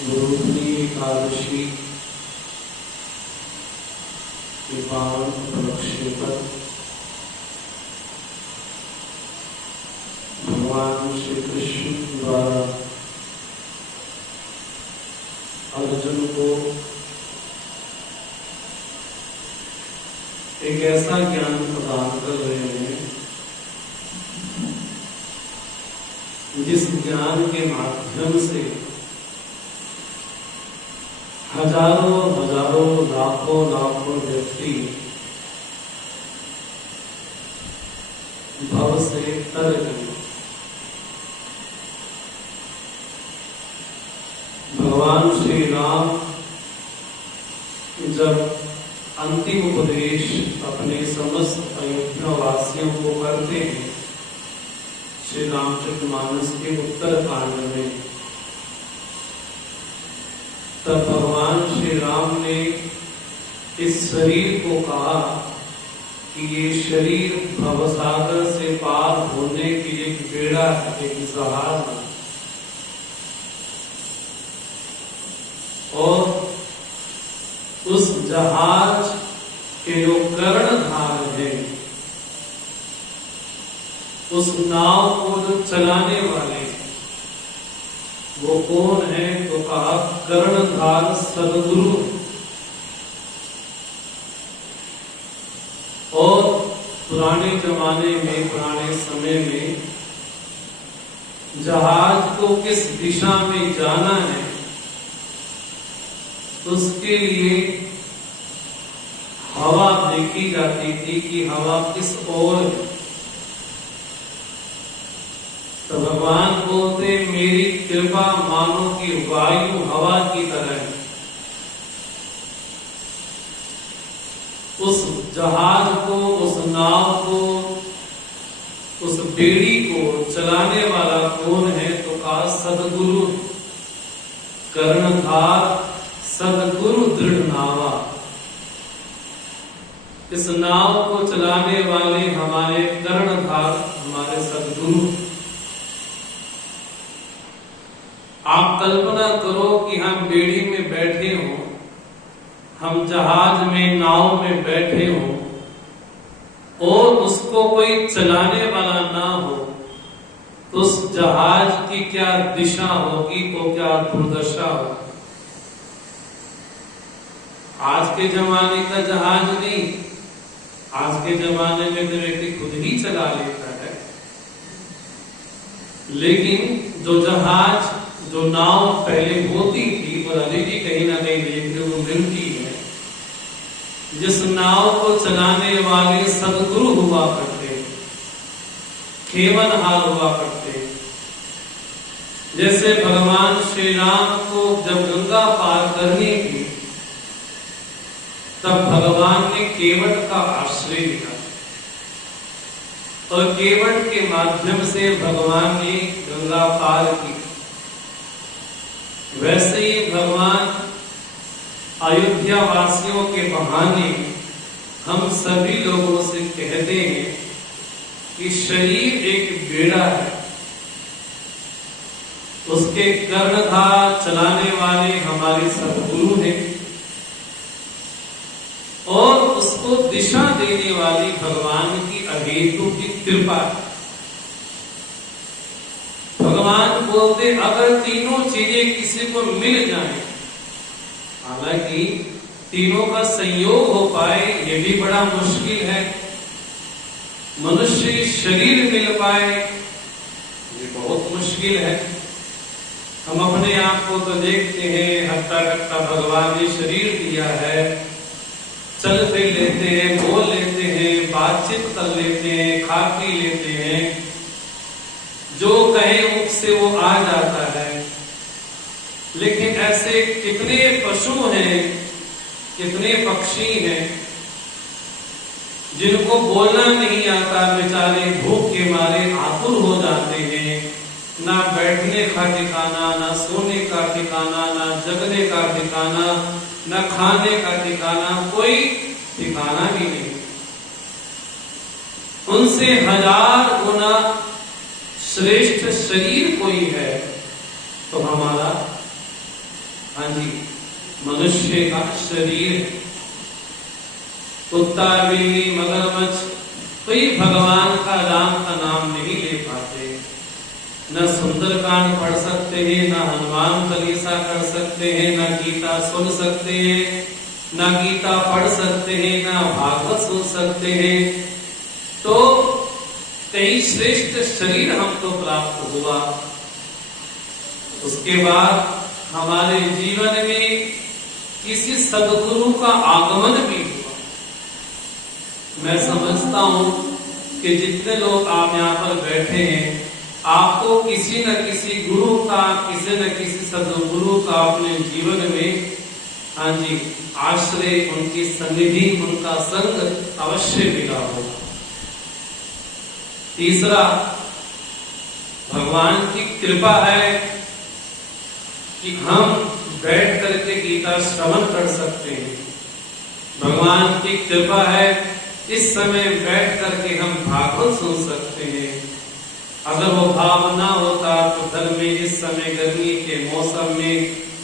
गुरुनी एकादशी के पावन उपलक्ष्य पर भगवान श्री कृष्ण द्वारा अर्जुन को एक ऐसा ज्ञान प्रदान कर रहे हैं जिस ज्ञान के माध्यम से हजारों हजारों लाखों लाखों व्यक्ति भव से तर गए। भगवान श्री राम जब अंतिम उपदेश अपने समस्त अयोध्या वासियों को करते हैं श्री रामचरितमानस के उत्तर कांड में, तब भगवान श्री राम ने इस शरीर को कहा कि ये शरीर भवसागर से पार होने की एक बेड़ा है, एक जहाज है, और उस जहाज के जो कर्णधार है, उस नाव को जो चलाने वाले वो कौन है? तो कहा कर्णधार सदगुरु। और पुराने जमाने में, पुराने समय में जहाज को किस दिशा में जाना है उसके लिए हवा देखी जाती थी कि हवा किस ओर है। तो भगवान बोलते मेरी कृपा मानो कि वायु हवा की तरह है। उस जहाज को, उस नाव को, उस बेड़ी को चलाने वाला कौन है? तो कहा सदगुरु। कर्णधार सदगुरु दृढ़ नावा। इस नाव को चलाने वाले हमारे कर्णधार, हमारे सदगुरु। आप कल्पना करो कि हम बेड़ी में बैठे हों, हम जहाज में, नाव में बैठे हों और उसको कोई चलाने वाला ना हो तो उस जहाज की क्या दिशा होगी, तो क्या दुर्दशा होगी। आज के जमाने का जहाज नहीं, आज के जमाने में तो व्यक्ति खुद ही चला लेता है, लेकिन जो जहाज, जो नाव पहले होती थी और अभी भी कहीं ना कहीं देखने को मिलती है, जिस नाव को चलाने वाले सदगुरु हुआ करते, खेवनहार हुआ करते। जैसे भगवान श्री राम को जब गंगा पार करनी थी तब भगवान ने केवट का आश्रय लिया और केवट के माध्यम से भगवान ने गंगा पार की। वैसे ही भगवान अयोध्या वासियों के बहाने हम सभी लोगों से कहते हैं कि शरीर एक बेड़ा है, उसके कर्णधार चलाने वाले हमारे सदगुरु हैं और उसको दिशा देने वाली भगवान की अहेतु की कृपा है। भगवान बोलते अगर तीनों चीजें किसी को मिल जाए, हालांकि तीनों का संयोग हो पाए ये भी बड़ा मुश्किल है। मनुष्य शरीर मिल पाए ये बहुत मुश्किल है। हम अपने आप को तो देखते हैं, हट्टा कट्टा भगवान ने शरीर दिया है, चल फिर लेते हैं, बोल लेते हैं, बातचीत कर लेते हैं, खा पी लेते हैं, जो कहे मुख से वो आ जाता है। लेकिन ऐसे कितने पशु हैं, कितने पक्षी हैं जिनको बोलना नहीं आता, बेचारे भूख के मारे आतुर हो जाते हैं। ना बैठने का ठिकाना, ना सोने का ठिकाना, ना जगने का ठिकाना, ना खाने का ठिकाना, कोई ठिकाना भी नहीं। उनसे हजार गुना श्रेष्ठ शरीर कोई है तो हमारा हाँ जी, मनुष्य का शरीर, कुत्ता, बिल्ली, मगरमच्छ कोई भगवान का राम का नाम नहीं ले पाते। न सुंदरकांड पढ़ सकते हैं, न हनुमान चालीसा कर सकते हैं, न गीता सुन सकते हैं, न गीता पढ़ सकते हैं, न भागवत सुन सकते हैं। तो कई श्रेष्ठ शरीर हमको प्राप्त हुआ। उसके बाद हमारे जीवन में किसी सदगुरु का आगमन भी हुआ। मैं समझता हूं कि जितने लोग आप यहाँ पर बैठे हैं, आपको किसी न किसी गुरु का, किसी न किसी सदगुरु का अपने जीवन में, हाँ जी, आश्रय, उनकी सन्निधि, उनका संग अवश्य मिला होगा। तीसरा, भगवान की कृपा है कि हम बैठ करके गीता श्रवण कर सकते हैं। भगवान की कृपा है इस समय बैठ करके हम भागवत सुन सकते हैं। अगर वो भाव ना होता तो घर में इस समय गर्मी के मौसम में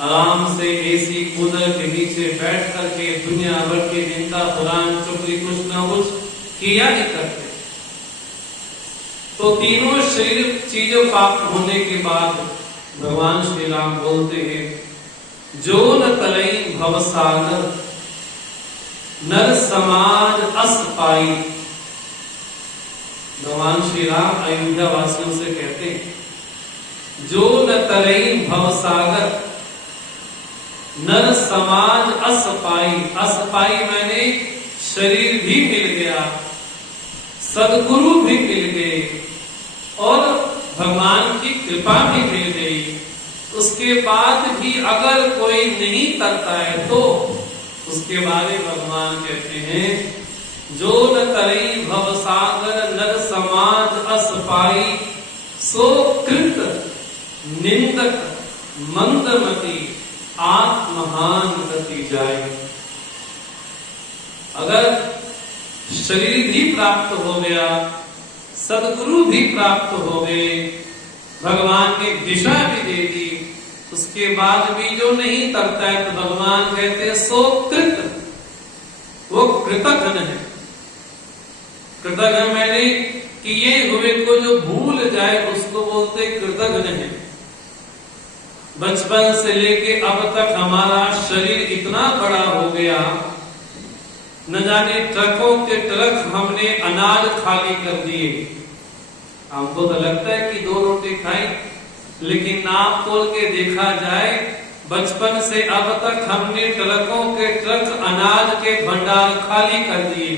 आराम से एसी कूलर के नीचे बैठ करके दुनिया भर के जिनका पुराण चुगली कुछ न कुछ किया ही करते। तो तीनों शरीर चीजों प्राप्त होने के बाद भगवान श्री राम बोलते हैं, जो न तरई भवसागर नर समाज अस पाई। भगवान श्री राम अयोध्या वासियों से कहते हैं, जो न तरई भवसागर नर समाज अस पाई। अस पाई मैंने शरीर भी मिल गया, सदगुरु भी मिल गए और भगवान की कृपा भी मिल गई। उसके बाद भी अगर कोई नहीं करता है तो उसके बारे में भगवान कहते हैं, जो न तरई भवसागर नर समाज अस पाई, सो कृत निंदक मंदमती आत्महान गति जाए। अगर शरीर भी प्राप्त हो गया, सदगुरु भी प्राप्त हो गए, भगवान ने दिशा भी दे दी, उसके बाद भी जो नहीं करता है तो भगवान कहते हैं सो कृत, वो कृतघ्न है। कृतघ्न मैंने किए हुए को जो भूल जाए उसको बोलते कृतघ्न है। बचपन से लेके अब तक हमारा शरीर इतना बड़ा हो गया, न जाने ट्रकों के ट्रक हमने अनाज खाली कर दिए। हमको तो लगता है कि 2 रोटी खाई, लेकिन नाप तोल के देखा जाए बचपन से अब तक हमने ट्रकों के ट्रक अनाज के भंडार खाली कर दिए।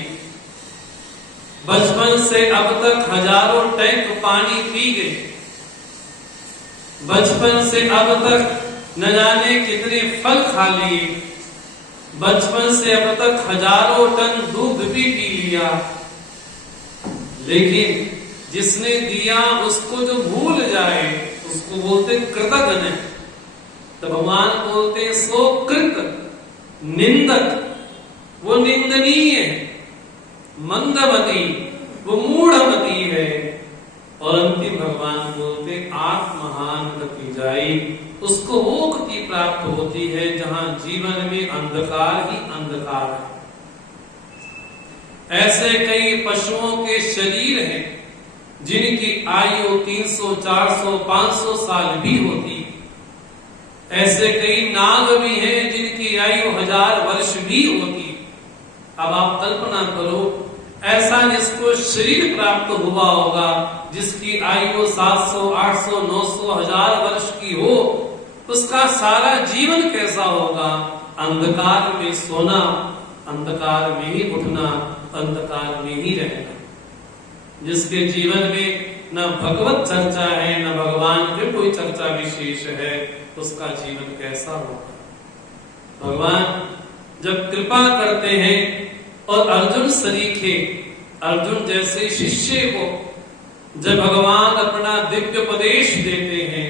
बचपन से अब तक हजारों टैंक पानी पी गए। बचपन से अब तक न जाने कितने फल खा लिए। बचपन से अब तक हजारों टन दूध भी पी लिया, लेकिन जिसने दिया उसको जो भूल जाए उसको बोलते कृतघ्न है। तो भगवान बोलते सो कृत निंदक, वो निंदनीय है, मंदमती, वो मूढ़मती है, और अंतिम भगवान बोलते आत्महान गति जाई। उसको वो गति प्राप्त होती है जहां जीवन में अंधकार ही अंधकार है। ऐसे कई पशुओं के शरीर हैं जिनकी आयु 300, 400, 500 साल भी होती। ऐसे कई नाग भी हैं जिनकी आयु 1000 वर्ष भी होती। अब आप कल्पना करो, ऐसा जिसको शरीर प्राप्त हुआ होगा, जिसकी आयु 700, 800, 900, 1000 वर्ष की हो, उसका सारा जीवन कैसा होगा? अंधकार में सोना, अंधकार में ही उठना, अंधकार में ही रहना। जिसके जीवन में न भगवत चर्चा है, न भगवान की कोई चर्चा विशेष है, उसका जीवन कैसा होगा? भगवान जब कृपा करते हैं और अर्जुन सरीखे, अर्जुन जैसे शिष्य को जब भगवान अपना दिव्य उपदेश देते हैं,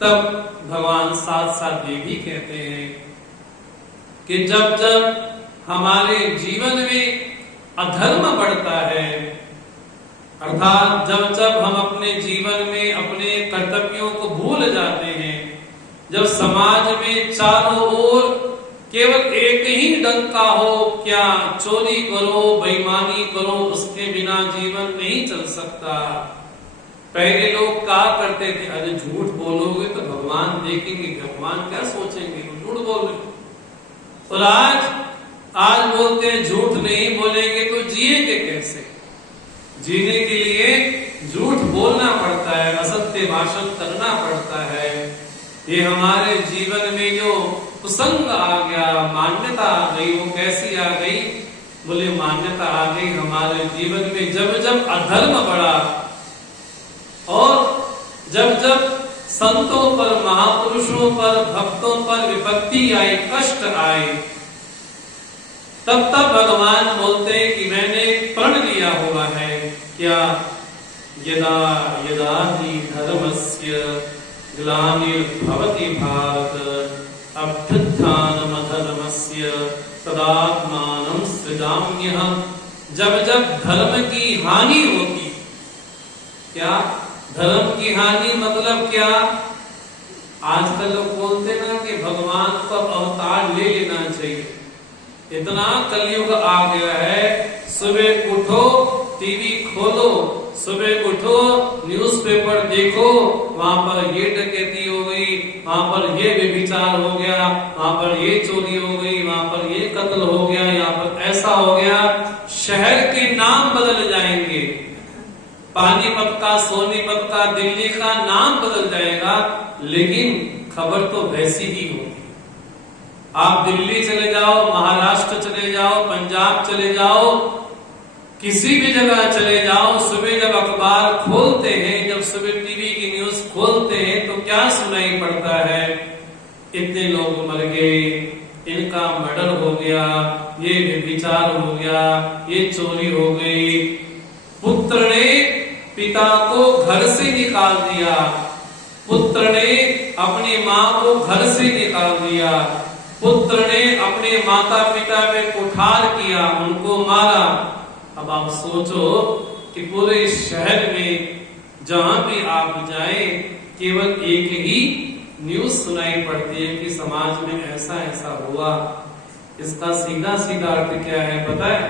तब भगवान साथ साथ ये भी कहते हैं कि जब जब हमारे जीवन में अधर्म बढ़ता है, अर्थात जब जब हम अपने जीवन में अपने कर्तव्यों को भूल जाते हैं, जब समाज में चारों ओर केवल एक ही डंका हो, क्या चोरी करो, बेईमानी करो, उसके बिना जीवन नहीं चल सकता। पहले लोग क्या करते थे, अरे झूठ बोलोगे तो भगवान देखेंगे, भगवान क्या सोचेंगे, झूठ बोल रहे। और आज बोलते हैं झूठ नहीं बोलेंगे तो जिएंगे कैसे। जीने के लिए झूठ बोलना पड़ता है, असत्य भाषण करना पड़ता है। ये हमारे जीवन में जो कुसंग आ गया, मान्यता आ गई, वो कैसी आ गई, बोले मान्यता आ गई हमारे जीवन में। जब जब अधर्म बढ़ा और जब जब संतों पर, महापुरुषों पर, भक्तों पर विपत्ति आई, कष्ट आए, तब तब भगवान बोलते हैं कि मैंने प्रण लिया हुआ है क्या, यदा यदा हि धर्मस्य ग्लानिर्भवति भारत अभ्युत्थानमधर्मस्य तदात्मानं सृजाम्यहम्। जब जब धर्म की हानि होती, क्या धर्म की हानि मतलब क्या, आजकल लोग बोलते ना कि भगवान को अवतार ले लेना चाहिए। इतना कलयुग आ गया है, सुबह उठो टीवी खोलो, सुबह उठो न्यूज़पेपर देखो, वहां पर ये डकैती हो गई, वहां पर ये व्यभिचार हो गया, वहां पर ये चोरी हो गई, वहां पर ये कत्ल हो गया, यहाँ पर ऐसा हो गया। शहर के नाम बदल जाएंगे, पानीपत का, सोनीपत का, दिल्ली का नाम बदल जाएगा, लेकिन खबर तो वैसी ही होगी। आप दिल्ली चले जाओ, महाराष्ट्र चले जाओ, पंजाब चले जाओ, किसी भी जगह चले जाओ, सुबह जब अखबार खोलते हैं, जब सुबह टीवी की न्यूज खोलते हैं तो क्या सुनाई पड़ता है, इतने लोग मर गए, इनका मर्डर हो गया, ये व्यभिचार हो गया, ये चोरी हो गई, पुत्र ने पिता को घर से निकाल दिया, पुत्र ने अपनी माँ को घर से निकाल दिया, पुत्र ने अपने माता पिता पे कुठार किया, उनको मारा। अब आप सोचो कि पूरे शहर में जहां भी आप जाएं, केवल एक ही न्यूज सुनाई पड़ती है कि समाज में ऐसा ऐसा हुआ। इसका सीधा सीधा अर्थ क्या है पता है?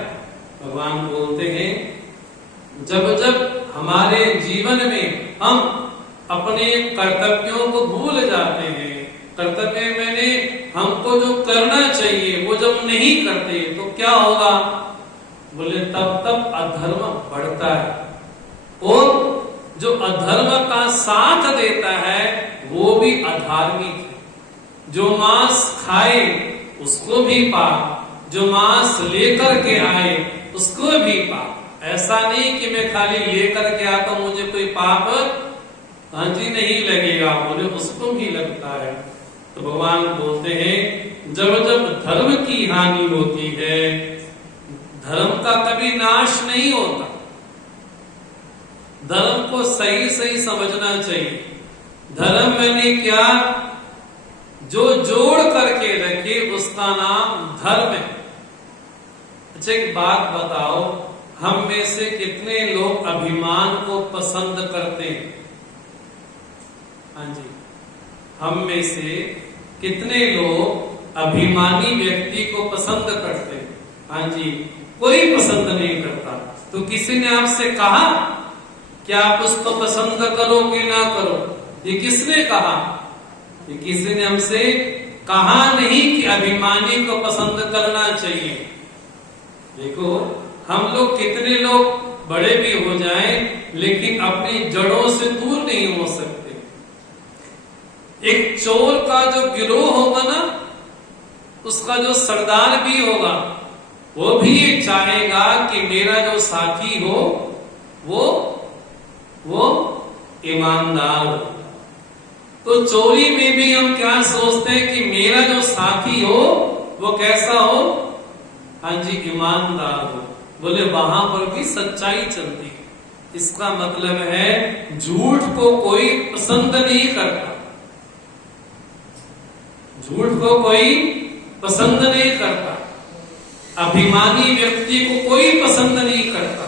भगवान बोलते हैं, जब जब हमारे जीवन में हम अपने कर्तव्यों को भूल जाते हैं, कर्तव्य मैंने हमको जो करना चाहिए वो जब नहीं करते तो क्या होगा, बोले तब तब अधर्म बढ़ता है, और जो अधर्म का साथ देता है वो भी अधार्मिक है। जो मांस खाए उसको भी पाप, जो मांस लेकर के आए उसको भी पाप। ऐसा नहीं कि मैं खाली लेकर के आता हूं मुझे कोई पाप हाँ जी नहीं लगेगा, बोले उसको भी लगता है। तो भगवान बोलते हैं जब जब धर्म की हानि होती है, धर्म का कभी नाश नहीं होता। धर्म को सही सही समझना चाहिए। धर्म मैंने क्या, जो जोड़ करके रखे उसका नाम धर्म है। अच्छा एक बात बताओ, हम में से कितने लोग अभिमान को पसंद करते हैं? हाँ जी, हम में से कितने लोग अभिमानी व्यक्ति को पसंद करते हैं? हाँ जी, कोई पसंद नहीं करता। तो किसी ने आपसे कहा कि आप उसको पसंद करो कि ना करो? ये किसने कहा? ये किसी ने हमसे कहा नहीं कि अभिमानी को पसंद करना चाहिए। देखो हम लोग कितने लोग बड़े भी हो जाएं लेकिन अपनी जड़ों से दूर नहीं हो सकते। एक चोर का जो गिरोह होगा ना, उसका जो सरदार भी होगा, वो भी ये चाहेगा कि मेरा जो साथी हो वो ईमानदार हो। तो चोरी में भी हम क्या सोचते हैं कि मेरा जो साथी हो वो कैसा हो? हाँ जी, ईमानदार हो। बोले वहां पर भी सच्चाई चलती है। इसका मतलब है झूठ को कोई पसंद नहीं करता, झूठ को कोई पसंद नहीं करता, अभिमानी व्यक्ति को कोई पसंद नहीं करता।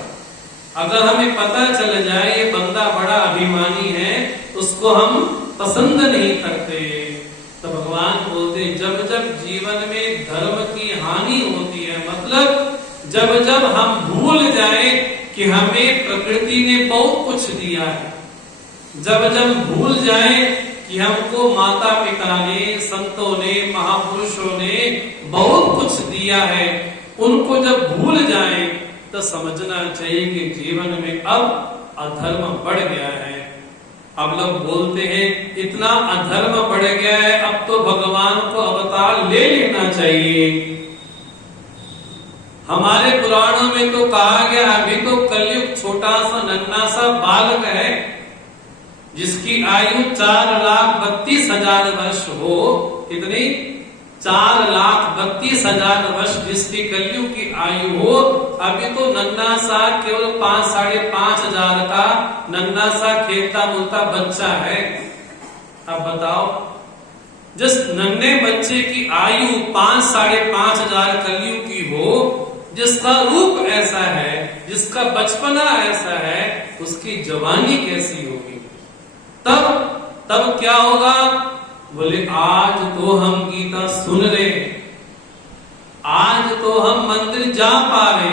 अगर हमें पता चल जाए ये बंदा बड़ा अभिमानी है, उसको हम पसंद नहीं करते। भगवान बोलते हैं जब जब जीवन में धर्म की हानि होती है, मतलब जब जब हम भूल जाएं कि हमें प्रकृति ने बहुत कुछ दिया है, जब जब भूल जाएं कि हमको माता पिता ने, संतों ने, महापुरुषों ने बहुत कुछ दिया है, उनको जब भूल जाएं तो समझना चाहिए कि जीवन में अब अधर्म बढ़ गया है। अब लोग बोलते हैं इतना अधर्म बढ़ गया है, अब तो भगवान को अवतार ले लेना चाहिए। हमारे पुराणों में तो कहा गया अभी तो कलयुग छोटा सा नन्हा सा बालक है जिसकी आयु 4,32,000 वर्ष हो। कितनी? 4,32,000 वर्ष जिसकी कलयुग की आयु हो। अभी तो नन्हा सा केवल 5,500 का नन्हा सा खेलता बोलता बच्चा है। अब बताओ, जिस नन्हे बच्चे की आयु 5,500 कलयुग की हो, जिसका रूप ऐसा है, जिसका बचपना ऐसा है, उसकी जवानी कैसी होगी? तब क्या होगा? बोले आज तो हम गीता सुन रहे, आज तो हम मंदिर जा पा रहे,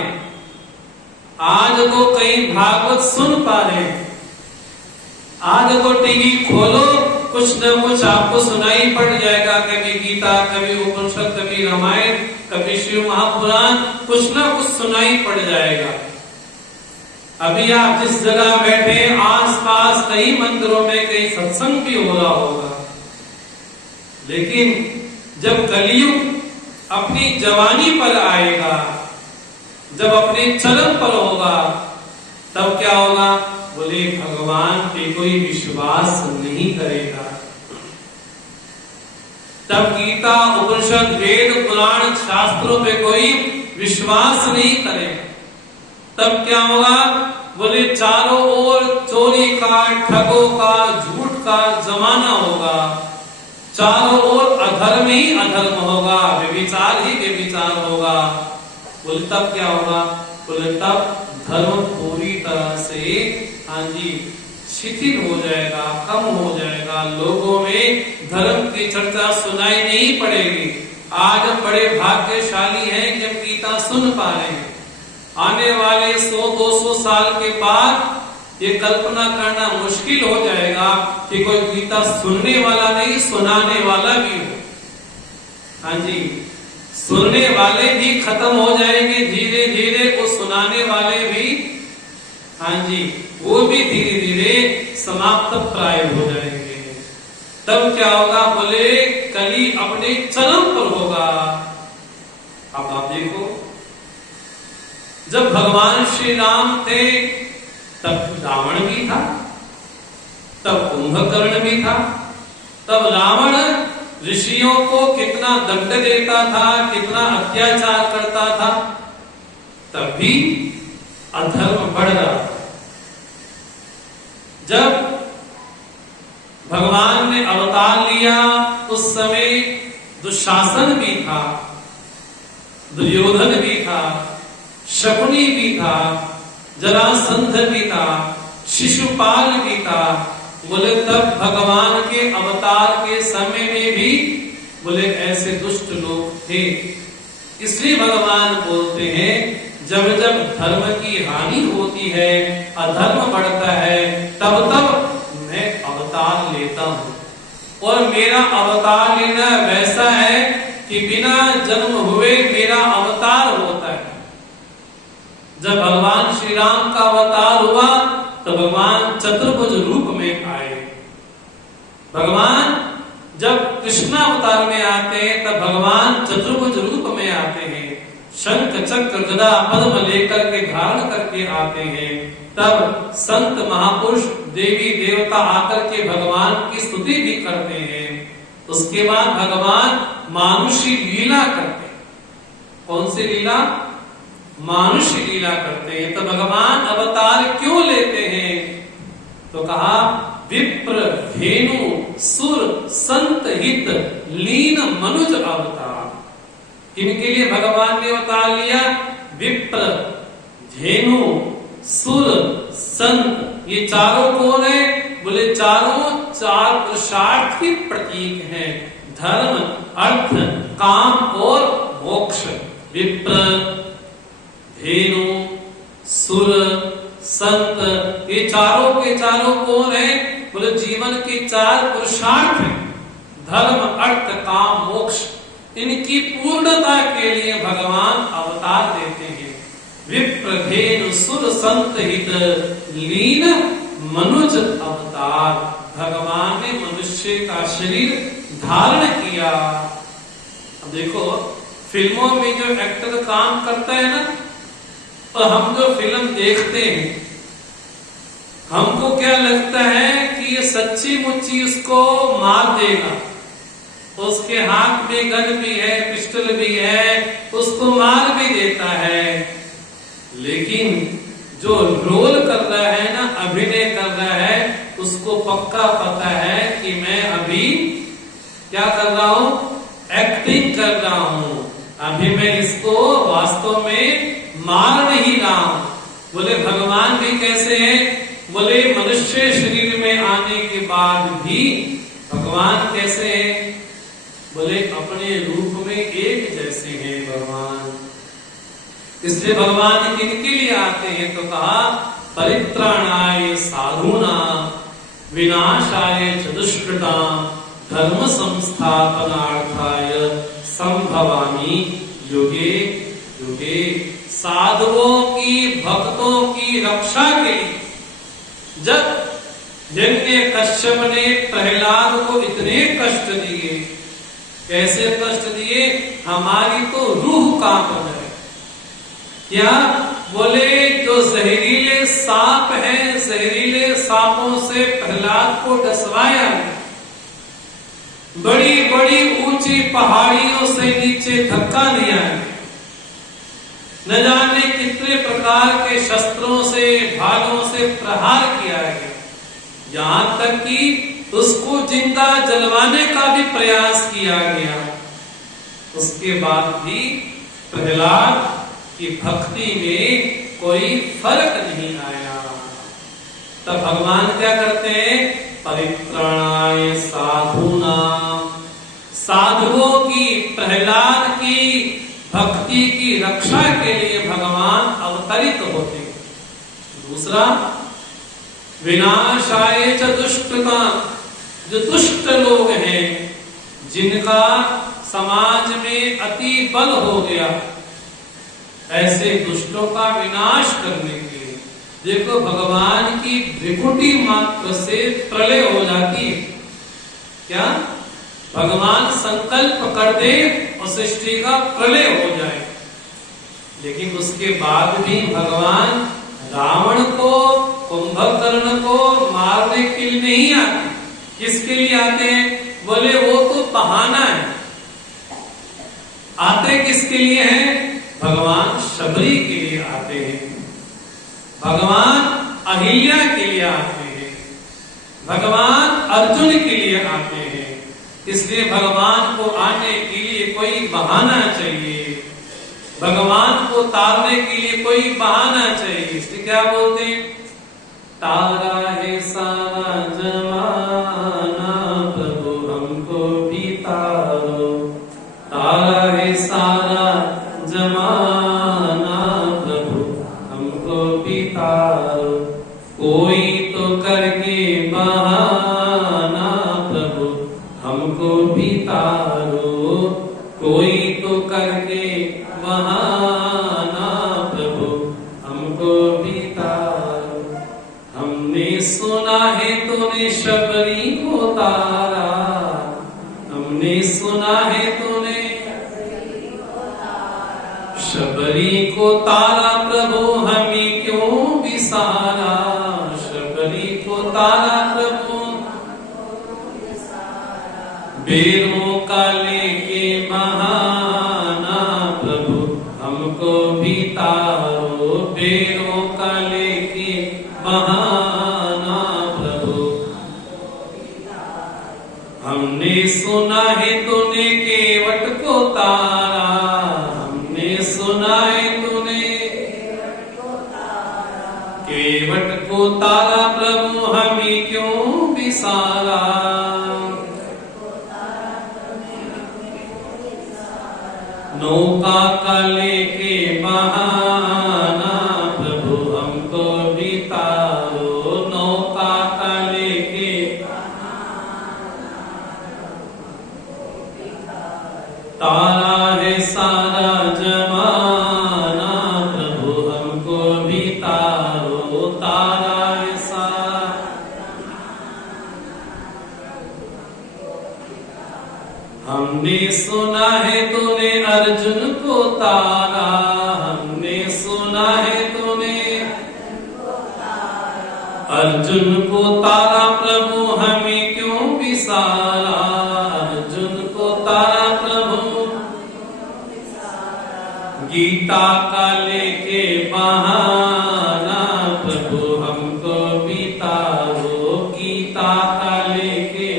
आज तो कहीं भागवत सुन पा रहे, आज तो टीवी खोलो कुछ न कुछ आपको सुनाई पड़ जाएगा, कभी गीता, कभी उपनिषद, कभी रामायण, कभी शिव महापुराण, कुछ ना कुछ सुनाई पड़ जाएगा। अभी आप जिस जगह बैठे आसपास कई मंदिरों में कई सत्संग भी हो रहा होगा, लेकिन जब कलयुग अपनी जवानी पर आएगा, जब अपने चरम पर होगा, तब क्या होगा? बोले भगवान पे कोई विश्वास नहीं करेगा। तब गीता, उपनिषद, वेद, पुराण, शास्त्रों पे कोई विश्वास नहीं करेगा। तब क्या होगा? बोले चारों ओर चोरी का, ठगों का, झूठ का जमाना होगा, चारों ओर अधर्म ही अधर्म होगा, व्यभिचार ही व्यभिचार होगा। बोले तब क्या होगा? बोले तब धर्म पूरी तरह से शिथिल हो जाएगा, कम हो जाएगा, लोगों में धर्म की चर्चा सुनाई नहीं पड़ेगी। आज हम बड़े भाग्यशाली हैं कि हम गीता सुन पा रहे हैं। आने वाले 100-200 साल के बाद ये कल्पना करना मुश्किल हो जाएगा कि कोई गीता सुनने वाला नहीं, सुनाने वाला भी हो। हाँ जी, सुनने वाले भी खत्म हो जाएंगे धीरे धीरे, वो सुनाने वाले भी, हाँ जी, वो भी धीरे धीरे समाप्त प्राय हो जाएंगे। तब क्या होगा? बोले कली अपने चरम पर होगा। अब आप देखो, जब भगवान श्री राम थे तब रावण भी था, तब कुंभकर्ण भी था, तब रावण ऋषियों को कितना दंड देता था, कितना अत्याचार करता था, तब भी अधर्म बढ़ रहा था। जब भगवान ने अवतार लिया उस समय दुशासन भी था, दुर्योधन भी था, शकुनी भी था, जरासंध भी था, शिशुपाल भी था। बोले तब भगवान के अवतार के समय में भी बोले ऐसे दुष्ट लोग थे। इसलिए भगवान बोलते हैं जब जब धर्म की हानि होती है, अधर्म बढ़ता है, तब तब मैं अवतार लेता हूं। और मेरा अवतार लेना वैसा है कि बिना जन्म हुए मेरा अवतार होता है। जब भगवान श्री राम का अवतार हुआ तो भगवान चतुर्भुज रूप में आए। भगवान जब कृष्ण अवतार में आते हैं तब भगवान चतुर्भुज रूप में आते हैं, शंख चक्र गदा पद्म लेकर के धारण करके आते हैं। तब संत महापुरुष देवी देवता आकर के भगवान की स्तुति भी करते हैं। उसके बाद भगवान मानुषी लीला करते हैं। कौन सी लीला? मानुषी लीला करते हैं। तो भगवान अवतार क्यों लेते हैं? तो कहा विप्र धेनु सुर संत हित लीन मनुज अवतार। किनके लिए भगवान ने अवतार लिया? विप्र, धेनु, सुर, संत, ये चारों कौन है? बोले चारों चार पुरुषार्थी प्रतीक हैं। धर्म, अर्थ, काम और मोक्ष। विप्र, धेनु, सुर, संत, ये चारों के चारों कौन है? बोले जीवन के चार पुरुषार्थ हैं। धर्म, अर्थ, काम, मोक्ष, इनकी पूर्णता के लिए भगवान अवतार देते हैं। विप्र, धेनु, सुर, संत, हित, लीन, मनुज अवतार। भगवान ने मनुष्य का शरीर धारण किया। अब देखो फिल्मों में जो एक्टर काम करता है ना, तो हम जो फिल्म देखते हैं, हमको क्या लगता है कि ये सच्ची मुच्ची उसको मार देगा, उसके हाथ में गन भी है, पिस्टल भी है, उसको मार भी देता है। लेकिन जो रोल कर रहा है ना, अभिनय कर रहा है, उसको पक्का पता है कि मैं अभी क्या कर रहा हूं? एक्टिंग कर रहा हूं। अभी मैं इसको वास्तव में मार नहीं रहा हूं। बोले भगवान भी कैसे हैं? बोले मनुष्य शरीर में आने के बाद भी भगवान कैसे हैं? बोले अपने रूप में एक जैसे हैं भगवान। इसलिए भगवान किनके लिए आते हैं? तो कहा परित्राणाय साधूनां विनाशाय च दुष्कृतां धर्म संस्थापनार्थाय संभवामि युगे युगे। साधुओं की, भक्तों की रक्षा के लिए जब यज्ञ कश्यप ने प्रहलाद को इतने कष्ट दिए, कैसे कष्ट दिए? हमारी तो रूह कांप रही। क्या बोले? जो जहरीले सांप हैं, जहरीले सांपों से प्रहलाद को डसवाया, बड़ी बड़ी ऊंची पहाड़ियों से नीचे धक्का दिया, न जाने कितने प्रकार के शस्त्रों से, भालों से प्रहार किया गया, यहां तक कि उसको जिंदा जलवाने का भी प्रयास किया गया। उसके बाद भी प्रहलाद की भक्ति में कोई फर्क नहीं आया। तब भगवान क्या करते हैं? परित्राणाय साधूनां, साधुओं की, प्रहलाद की भक्ति की रक्षा के लिए भगवान अवतरित होते हैं। दूसरा, विनाशाय च दुष्कृतां, जो दुष्ट लोग हैं, जिनका समाज में अति बल हो गया, ऐसे दुष्टों का विनाश करने के लिए देखो भगवान की भ्रिकुटी मात्र से प्रलय हो जाती है। क्या भगवान संकल्प कर दे और सृष्टि का प्रलय हो जाए, लेकिन उसके बाद भी भगवान रावण को, कुंभकर्ण को मारने के लिए नहीं आते। किसके लिए आते हैं? बोले वो तो बहाना है। आते किसके लिए हैं? भगवान शबरी के लिए आते हैं, भगवान अहिल्या के लिए आते हैं, भगवान अर्जुन के लिए आते हैं। इसलिए भगवान को आने के लिए कोई बहाना चाहिए, भगवान को तारने के लिए कोई बहाना चाहिए। इसलिए क्या बोलते हैं? तारा है सारा जमाना, प्रभु हमको भी तारो। तारा है सारा जमाना, प्रभु हमको भी तारो। कोई तो करके बहाना, प्रभु हमको भी तारो। कोई तो करके बहाना, प्रभु हमको भी तारो। हमने सुना है तूने शबरी को तारा, हमने सुना है तूने शबरी को तारा, प्रभु हमें क्यों विसारा। शबरी को तारा प्रभु, बेरों का लेके बहाना, प्रभु हमको भी तारो। बेरों का लेके बहाना, प्रभु हमने सुना है तूने केवट को तारा। हमने सुना है तूने केवट को तारा, प्रभु हमें क्यों विसारा। नौका का लेके बहाना प्रभु हमको भी तारो, नौका का लेके तारा है सारा जमाना प्रभु हमको भी तारो, तारा है सारा। हमने सुना है तूने अर्जुन को तारा, हमने सुना है तूने अर्जुन को तारा प्रभु हमें क्यों विसारा, अर्जुन को तारा प्रभु गीता का लेके बहाना प्रभु हमको भी तारो, गीता का लेके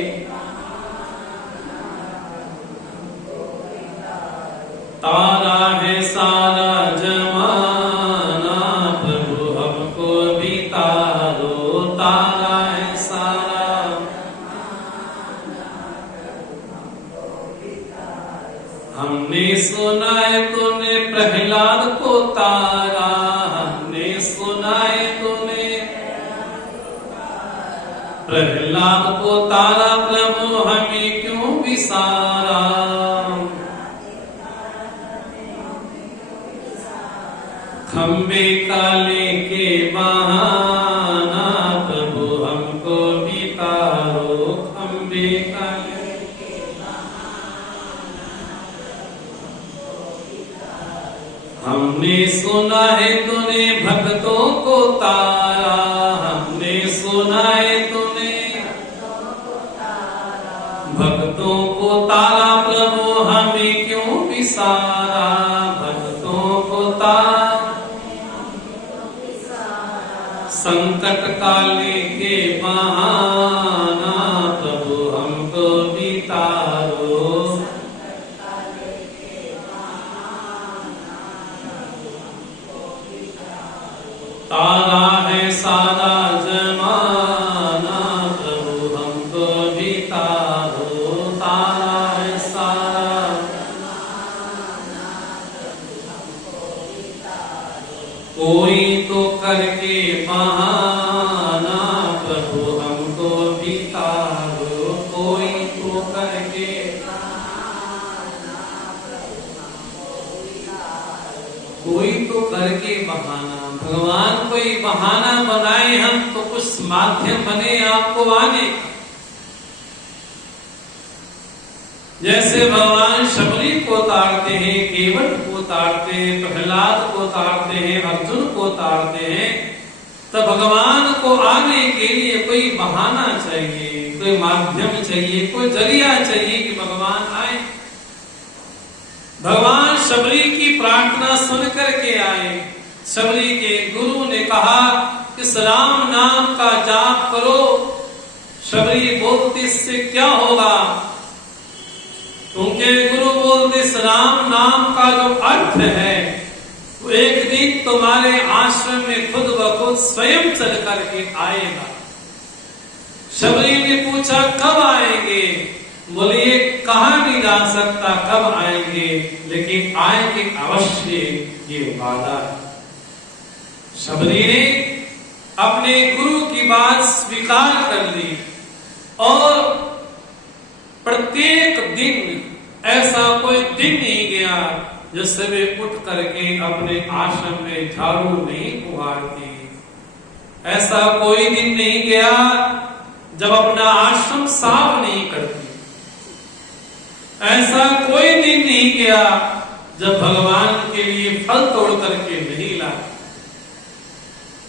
तारा है सारा जमाना प्रभु हमको भी तारो, तारा है सारा। हमने सुना है तूने प्रहलाद को तारा, हमने सुना है तूने प्रहलाद को तारा प्रभु हमें क्यों विसारा, खंबे का लेके बहाना प्रभु हमको भी तारो, खंबे का लेके हमने सुना है तूने भक्तों को तारा, हमने सुना है तूने भक्तों को तारा प्रभु हमें क्यों विसारा, भक्तों को तारा संकट का लेके बहाना प्रभु हमको भी तारो, तारा है सारा जमाना प्रभु हमको भी तारो, तारा है सारा। कोई तो करके बहाना प्रभु हमको भी तारो, कोई तो करके कोई तो करके बहाना। भगवान कोई बहाना बनाए हम तो कुछ माध्यम बने आपको आने का। जैसे भगवान शबरी को तारते हैं, केवट को तारते हैं, प्रहलाद को तारते हैं, अर्जुन को तारते हैं, तो भगवान को आने के लिए कोई बहाना चाहिए, कोई माध्यम चाहिए, कोई जरिया चाहिए कि भगवान आए। भगवान शबरी की प्रार्थना सुन करके आए। शबरी के गुरु ने कहा इस राम नाम का जाप करो। शबरी बोलती इससे क्या होगा? उनके गुरु बोलते इस राम नाम का जो अर्थ है वो एक दिन तुम्हारे आश्रम में खुद ब खुद स्वयं चल करके आएगा। शबरी ने पूछा कब आएंगे? बोले ये कहा नहीं जा सकता कब आएंगे, लेकिन आएंगे अवश्य, ये वादा है। शबरी ने अपने गुरु की बात स्वीकार कर ली और प्रत्येक दिन ऐसा कोई दिन नहीं गया जिससे वे उठ करके अपने आश्रम में झाड़ू नहीं बुहारती। ऐसा कोई दिन नहीं गया जब अपना आश्रम साफ नहीं करती। ऐसा कोई दिन नहीं गया जब भगवान के लिए फल तोड़ करके नहीं लाए।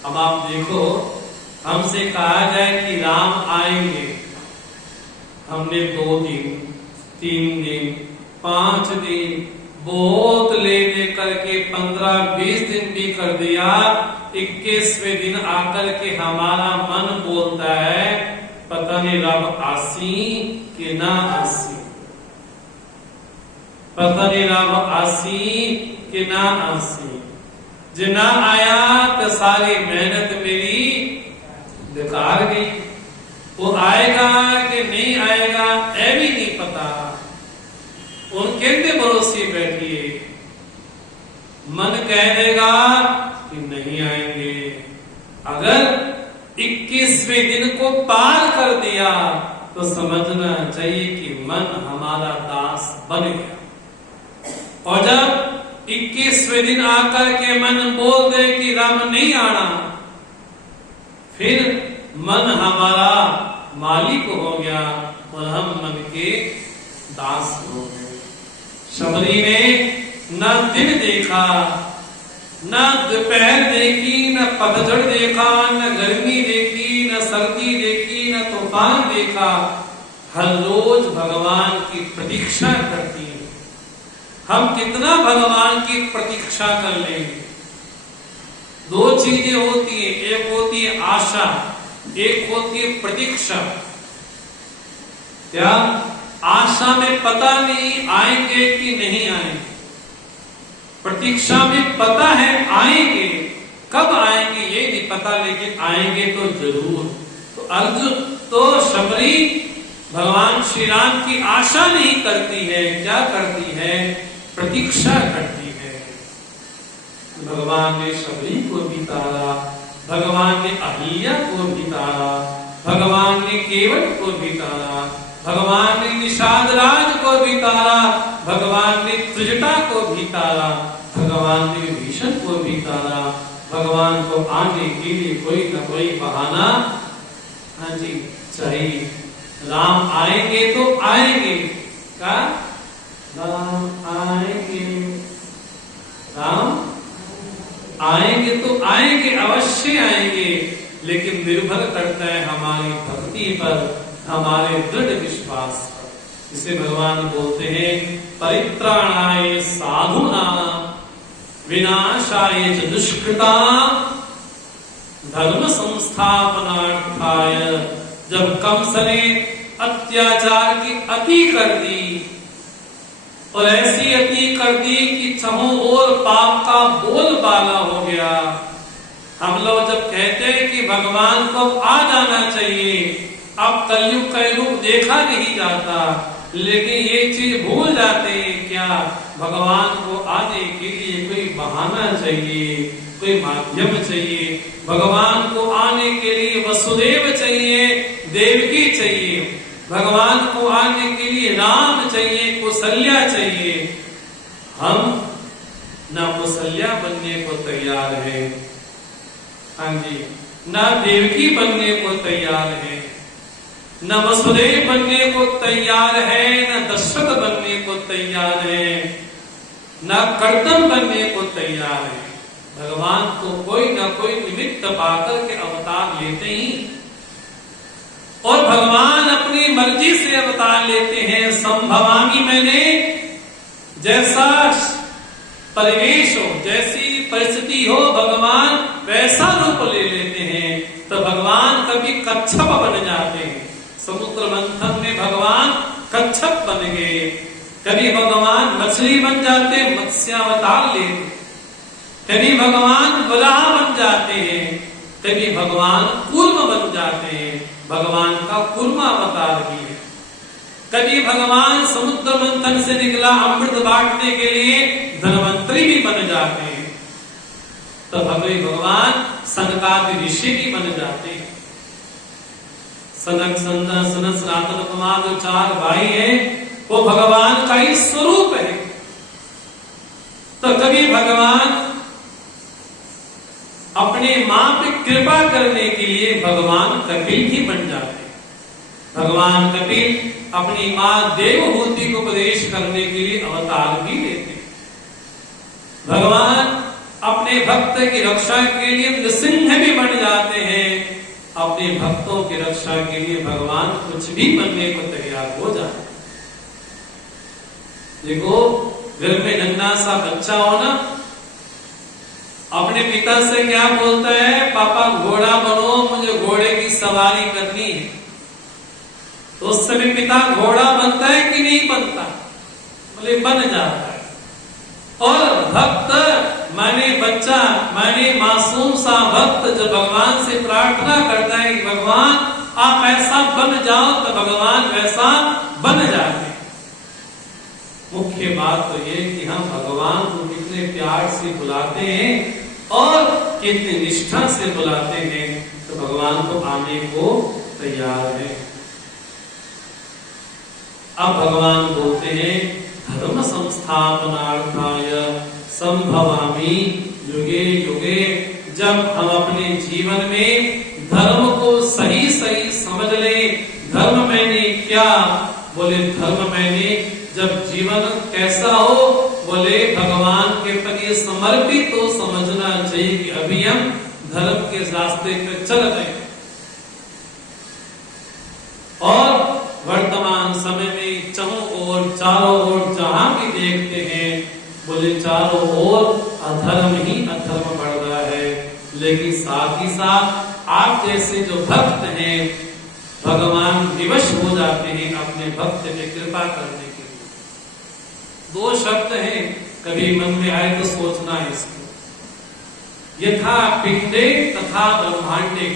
अब आप देखो, हमसे कहा जाए कि राम आएंगे, हमने 2 दिन, 3 दिन, 5 दिन बहुत ले करके 15-20 दिन भी कर दिया। 21वें दिन आकर के हमारा मन बोलता है पता नहीं रब आसी कि ना आसी, पता नहीं रब आसी कि ना आसी। जो ना आया तो सारी मेहनत मेरी बेकार गई। वो आएगा कि नहीं आएगा ये भी नहीं पता। उनके भरोसे बैठिए। मन कह देगा कि नहीं आएंगे। अगर 21वें दिन को पार कर दिया तो समझना चाहिए कि मन हमारा दास बन गया। और जब 21वें दिन आकर के मन बोल दे कि राम नहीं आना, फिर मन हमारा मालिक हो गया और हम मन के दास हो गए। शबरी ने न दिन देखा, न दोपहर देखी, न पतझड़ देखा, न गर्मी देखी, न सर्दी देखी, न तूफान देखा। हर रोज भगवान की प्रतीक्षा करती है। हम कितना भगवान की प्रतीक्षा कर लेंगे? दो चीजें होती है, एक होती है आशा, एक होती है प्रतीक्षा। क्या आशा में पता नहीं आएंगे कि नहीं आएंगे, प्रतीक्षा में पता है आएंगे, कब आएंगे ये नहीं पता, लेकिन आएंगे तो जरूर। तो अर्जुन तो शबरी भगवान श्री राम की आशा नहीं करती है, क्या करती है? प्रतीक्षा करती है। भगवान ने शबरी को भी तारा, भगवान ने अहिल्या को भी तारा, भगवान ने केवट को भी तारा, भगवान ने निषाद राज को भी तारा, भगवान ने त्रिजटा को भी तारा, भगवान ने विभीषण को भी तारा। भगवान को आने के लिए कोई न कोई बहाना, हाँ जी, चाहिए। राम आएंगे तो आएंगे, क्या? राम आएंगे, राम आएंगे तो आएंगे, अवश्य आएंगे, लेकिन निर्भर करता है हमारी भक्ति पर, हमारे दृढ़ विश्वास पर। इसे भगवान बोलते हैं परित्राणाय साधूनां विनाशाय च दुष्कृतां धर्म संस्थापनार्थाय। जब कंस ने अत्याचार की अति कर दी और ऐसी अति कर दी कि चहों ओर पाप का बोलबाला हो गया। हम लोग जब कहते हैं कि भगवान को आ जाना चाहिए, अब कलयुग का रूप देखा नहीं जाता, लेकिन ये चीज भूल जाते हैं क्या? भगवान को आने के लिए कोई बहाना चाहिए, कोई माध्यम चाहिए। भगवान को आने के लिए वसुदेव चाहिए, देवकी चाहिए। भगवान को आने के लिए राम चाहिए, कौशल्या चाहिए। हम न कौशल्या बनने को तैयार है, हाँ जी, न देवकी बनने को तैयार है, न वसुदेव बनने को तैयार है, न दशरथ बनने को तैयार है, न कर्दम बनने को तैयार है। भगवान को कोई न कोई निमित्त पाकर के अवतार लेते ही, और भगवान अपनी मर्जी से अवतार लेते हैं। संभवामी मैंने जैसा परिवेश हो, जैसी परिस्थिति हो, भगवान वैसा रूप ले लेते हैं। तो भगवान कभी कच्छप बन जाते हैं, समुद्र मंथन में भगवान कच्छप बन गए। कभी भगवान मछली बन जाते, मत्स्यावतार लेते। कभी भगवान वराह बन जाते हैं, कभी भगवान कूर्म बन जाते हैं। भगवान का कूर्मा अवतार भी है। कभी भगवान समुद्र मंथन से निकला अमृत बांटने के लिए धनवंतरी भी बन जाते हैं। तो भगवान सनकादि ऋषि भी बन जाते हैं। सनक सनत सनातन कुमार जो चार भाई हैं, वो भगवान का ही स्वरूप है। तो कभी भगवान अपने मां पे कृपा करने के लिए भगवान कपिल भी बन जाते हैं। भगवान कपिल अपनी मां देवहूति को उपदेश करने के लिए अवतार भी लेते हैं। भगवान अपने भक्त की रक्षा के लिए नृसिंह भी बन जाते हैं। अपने भक्तों की रक्षा के लिए भगवान कुछ भी बनने को तैयार हो जाते। देखो, घर में नन्हा सा बच्चा हो ना, अपने पिता से क्या बोलता है? पापा घोड़ा बनो, मुझे घोड़े की सवारी करनी है। तो उस समय पिता घोड़ा बनता है कि नहीं बनता? बोले बन जाता है। और भक्त माने बच्चा, माने मासूम सा भक्त जब भगवान से प्रार्थना करता है कि भगवान आप ऐसा बन जाओ, तो भगवान वैसा बन जाते हैं। मुख्य बात तो ये कि हम भगवान को कितने प्यार से बुलाते हैं और कितनी निष्ठा से बुलाते हैं, तो भगवान तो आने को तैयार है। अब भगवान बोलते हैं धर्म संस्थापनार्थाय संभवामि युगे युगे। जब हम अपने जीवन में धर्म को सही सही समझ लें, धर्म मैंने क्या, बोले धर्म मैंने जब जीवन कैसा हो, बोले भगवान के प्रति समर्पित तो समझना चाहिए कि अभी हम धर्म के रास्ते पे चल रहे हैं। और वर्तमान समय में चारों ओर जहां भी देखते हैं, बोले चारों ओर अधर्म ही अधर्म बढ़ रहा है। लेकिन साथ ही साथ आप जैसे जो भक्त हैं, भगवान विवश हो जाते हैं अपने भक्त पे कृपा करने के लिए। दो शब्द हैं, कभी मन में आए तो सोचना है इसको, यथा पिंडे तथा ब्रह्मांडे।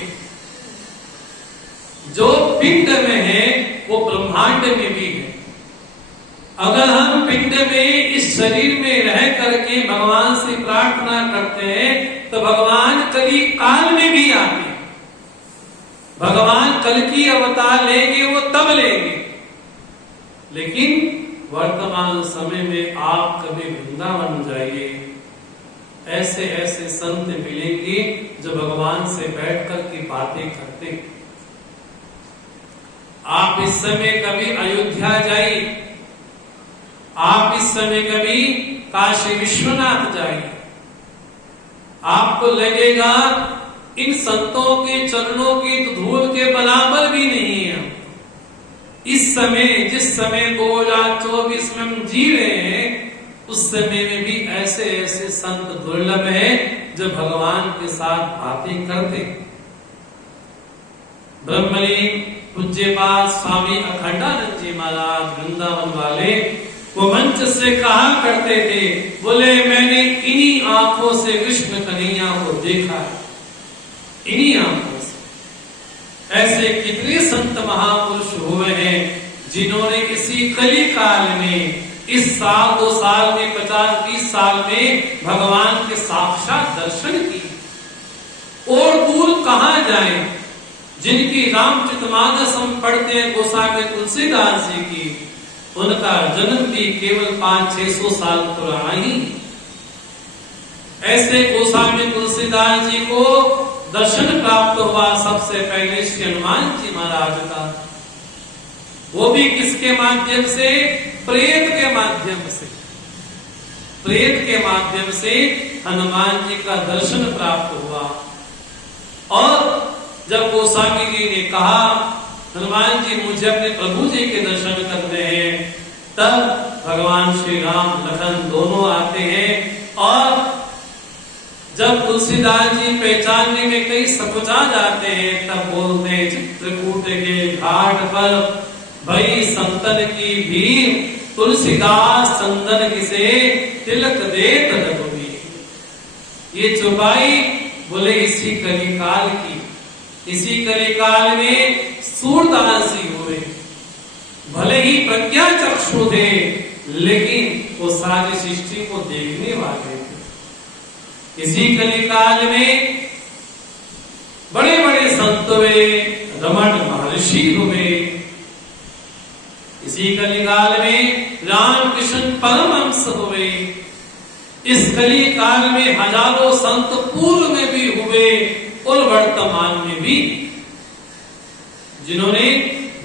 जो पिंड में है वो ब्रह्मांड में भी है। अगर हम पिंड में इस शरीर में रह करके भगवान से प्रार्थना करते हैं तो भगवान कली काल में भी आते हैं। भगवान कल की अवतार लेंगे वो तब लेंगे, लेकिन वर्तमान समय में आप कभी वृंदावन जाइए, ऐसे ऐसे संत मिलेंगे जो भगवान से बैठ कर के बातें करते हैं। आप इस समय कभी अयोध्या जाइए, आप इस समय कभी काशी विश्वनाथ जाइए, आपको लगेगा इन संतों के चरणों की तो धूल के बराबर भी नहीं है। इस समय जिस समय 2024 में हम जी रहे हैं, उस समय में भी ऐसे ऐसे संत दुर्लभ हैं जो भगवान के साथ बातें करते। ब्रह्मलीन पूज्यपाद स्वामी अखंडानंद जी महाराज वृंदावन वाले, वो मंच से कहा करते थे, बोले मैंने इन्हीं आंखों से कृष्ण कन्हैया को देखा है, इन्हीं आंखों से। ऐसे कितने संत महापुरुष हुए हैं जिन्होंने इसी कली काल में, इस साल 2 साल में, 50-20 साल में भगवान के साक्षात दर्शन किए। और दूर कहां जाएं, जिनकी रामचरितमानस हम पढ़ते हैं गोस्वामी तुलसीदास जी की, उनका जन्म भी केवल 500-600 साल पुराना ही। ऐसे गोस्वामी तुलसीदास जी को दर्शन प्राप्त हुआ सबसे पहले श्री हनुमान जी महाराज का। वो भी किसके माध्यम से? प्रेत के माध्यम से। प्रेत के माध्यम से हनुमान जी का दर्शन प्राप्त हुआ। और जब गोस्वामी जी ने कहा हनुमान जी मुझे अपने प्रभु जी के दर्शन करने हैं, तब भगवान श्री राम लखन दोनों आते हैं। और जब तुलसीदास जी पहचानने में कई सकुचा जाते हैं, तब बोलते हैं चित्रकूट के घाट पर भई संतन की भीड़, तुलसीदास चंदन से तिलक देत रघुवीर। ये चुपाई बोले इसी कलिकाल की, इसी कलिकाल में सूरदास जी हुए, भले ही प्रज्ञा चक्षु थे, लेकिन वो सारी सृष्टि को देखने वाले थे। इसी कलिकाल में बड़े बड़े संत हुए, रमण महर्षि हुए। इसी कलिकाल में रामकृष्ण परमहंस हुए। इस कलिकाल में हजारों संत पूर्व में भी हुए और वर्तमान में भी, जिन्होंने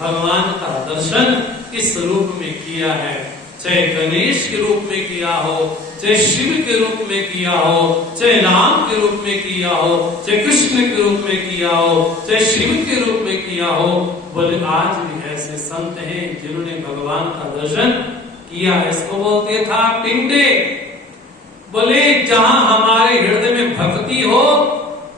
भगवान का दर्शन इस रूप में किया है। चाहे गणेश के रूप में किया हो, चाहे शिव के रूप में किया हो, चाहे राम के रूप में किया हो, चाहे कृष्ण के रूप में किया हो, चाहे शिव के रूप में किया हो। बोले आज भी ऐसे संत हैं जिन्होंने भगवान का दर्शन किया। इसको बोलते था पिंडे। बोले जहां हमारे हृदय में भक्ति हो,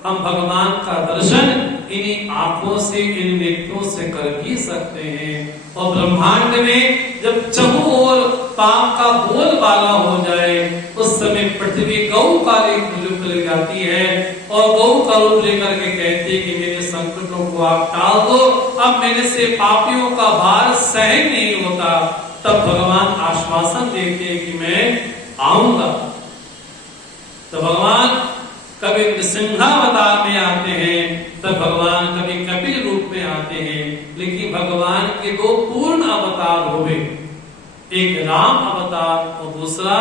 हम भगवान का दर्शन इन्हीं आंखों से, इन नेत्रों से कर भी सकते हैं। और ब्रह्मांड में जब चहु और पाप का बोलबाला हो जाए, उस समय पृथ्वी गौ का रूप ले जाती है और गौ का रूप लेकर के कहती है कि मेरे संकटों को आप टाल दो, अब मेरे से पापियों का भार सहन नहीं होता। तब भगवान आश्वासन देते हैं कि मैं आऊंगा। तो भगवान कभी नृसिंहावतार में आते हैं, तब भगवान कभी कपिल रूप में आते हैं, लेकिन भगवान के दो पूर्ण अवतार हुए, एक राम अवतार और दूसरा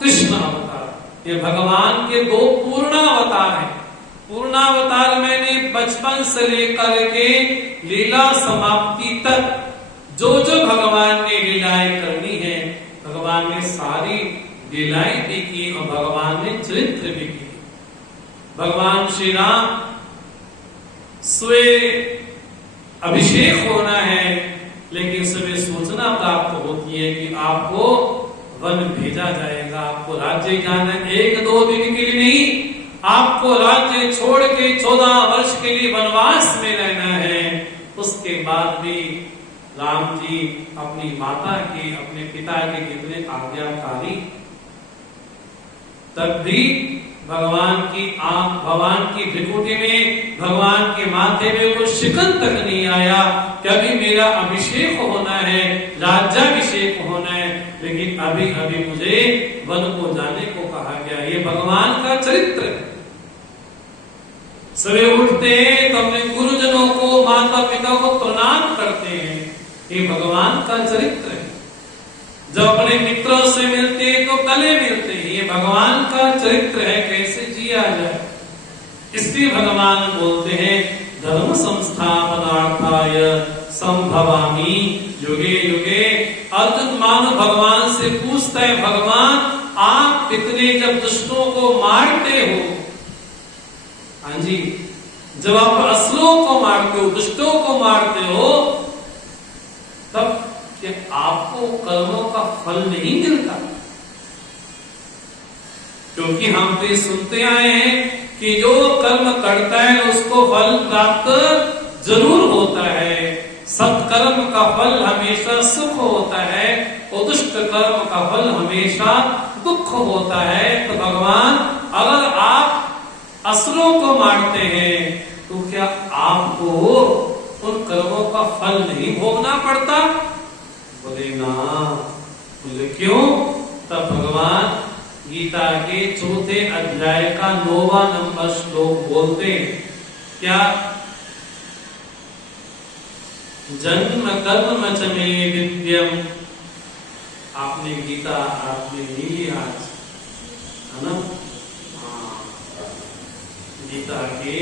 कृष्ण अवतार। ये भगवान के दो पूर्णावतार हैं। पूर्णावतार मैंने बचपन से लेकर के लीला समाप्ति तक जो जो भगवान ने लीलाएं करनी है, भगवान ने सारी लीलाएं भी की और भगवान ने चरित्र भी की। भगवान श्री राम स्वयं अभिषेक होना है, लेकिन सुबह सूचना प्राप्त होती है कि आपको वन भेजा जाएगा, आपको राज्य जाना है। 1-2 दिन के लिए नहीं, आपको राज्य छोड़ के 14 वर्ष के लिए वनवास में रहना है। उसके बाद भी राम जी अपनी माता के, अपने पिता के कितने आज्ञाकारी, तब भी भगवान की त्रिकुटी में, भगवान के माथे में कोई शिकन तक नहीं आया कि अभी मेरा अभिषेक होना है, राज्याभिषेक होना है, लेकिन अभी अभी मुझे वन को जाने को कहा गया। ये भगवान का चरित्र है। सुबह उठते हैं तो अपने गुरुजनों को, माता पिता को प्रणाम करते हैं, ये भगवान का चरित्र है। जब अपने मित्रों से मिलते हैं तो गले मिलते हैं, ये भगवान का चरित्र है, कैसे जिया जाए। इसलिए भगवान बोलते हैं धर्म संस्थापनार्थाय संभवामि युगे युगे। अर्जुन मानो भगवान से पूछता है, भगवान आप इतने जब दुष्टों को मारते हो, हाँ जी, जब आप असुरों को मारते हो, दुष्टों को मारते हो, तब कि आपको कर्मों का फल नहीं मिलता? क्योंकि हम तो ये सुनते आए हैं कि जो कर्म करता है उसको फल प्राप्त जरूर होता है। सत्कर्म का फल हमेशा सुख होता है और दुष्ट कर्म का फल हमेशा दुख होता है। तो भगवान, अगर आप असुरों को मारते हैं तो क्या आपको उन कर्मों का फल नहीं भोगना पड़ता? बोले ना। बोले क्यों? तब भगवान गीता के 4थे अध्याय का 9वां नंबर श्लोक बोलते हैं, क्या? जन्म कर्म च मे दिव्यम। आपने गीता आपने ली आज, है ना? गीता के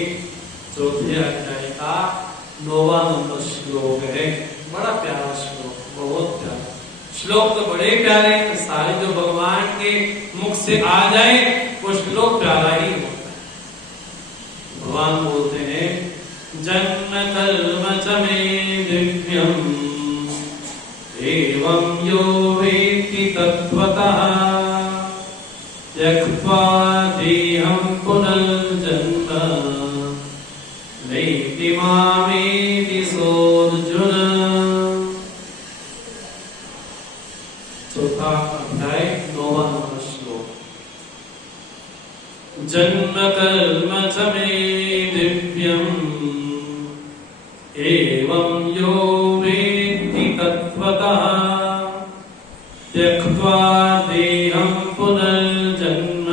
4थे अध्याय का 9वां नंबर श्लोक है। बड़ा प्यारा श्लोक, बहुत प्यारा श्लोक। तो बड़े प्यारे हैं, सारे जो भगवान के मुख से आ जाए वो श्लोक प्यारा ही होता है। भगवान बोलते हैं जन्म कर्म च मे दिव्यम एवं यो वेत्ति तत्त्वतः त्यक्त्वा देहं पुनर्जन्म नैति मामेति सोऽर्जुन। 4था अध्याय 9वां नंबर श्लोक। जन्म कर्म च मे दिव्यम एवं यो वेत्ति तत्त्वतः त्यक्त्वा देहं पुनर्जन्म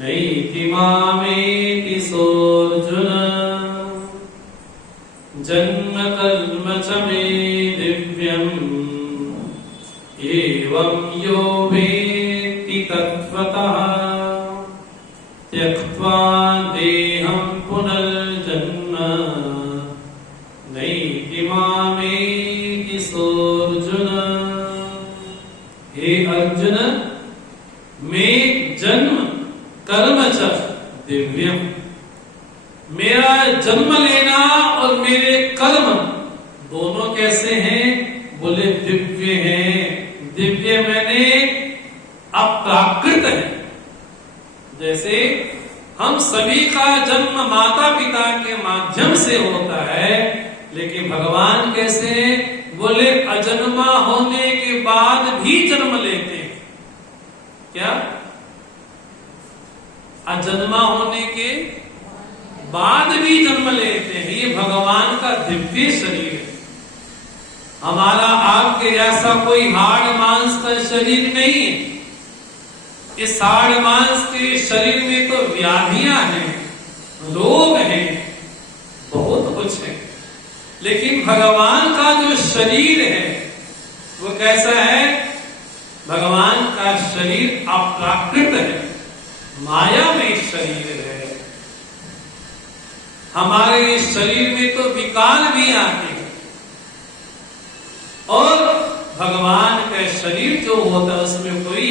नैति मामेति सोऽर्जुन। जन्म कर्म च मे दिव्यम एवं यो वेत्ति तत्त्वतः त्यक्त्वा देहं पुनर्जन्म नैति मामेति सोऽर्जुन। हे अर्जुन, मे जन्म कर्म च दिव्यम, मेरा जन्म लेना और मेरे कर्म दोनों कैसे हैं? बोले दिव्य हैं। दिव्य मैंने अप्राकृत है। जैसे हम सभी का जन्म माता पिता के माध्यम से होता है, लेकिन भगवान कैसे हैं? बोले अजन्मा होने के बाद भी जन्म लेते हैं। क्या? अजन्मा होने के बाद भी जन्म लेते हैं। ये भगवान का दिव्य शरीर है। हमारा आपके जैसा कोई हाड़ मांस का शरीर नहीं है। इस हाड़ मांस के शरीर में तो व्याधियां हैं, रोग हैं, बहुत कुछ है। लेकिन भगवान का जो शरीर है वो कैसा है? भगवान का शरीर अप्राकृत है, माया में शरीर है। हमारे इस शरीर में तो विकार भी आते हैं, और भगवान का शरीर जो होता है उसमें कोई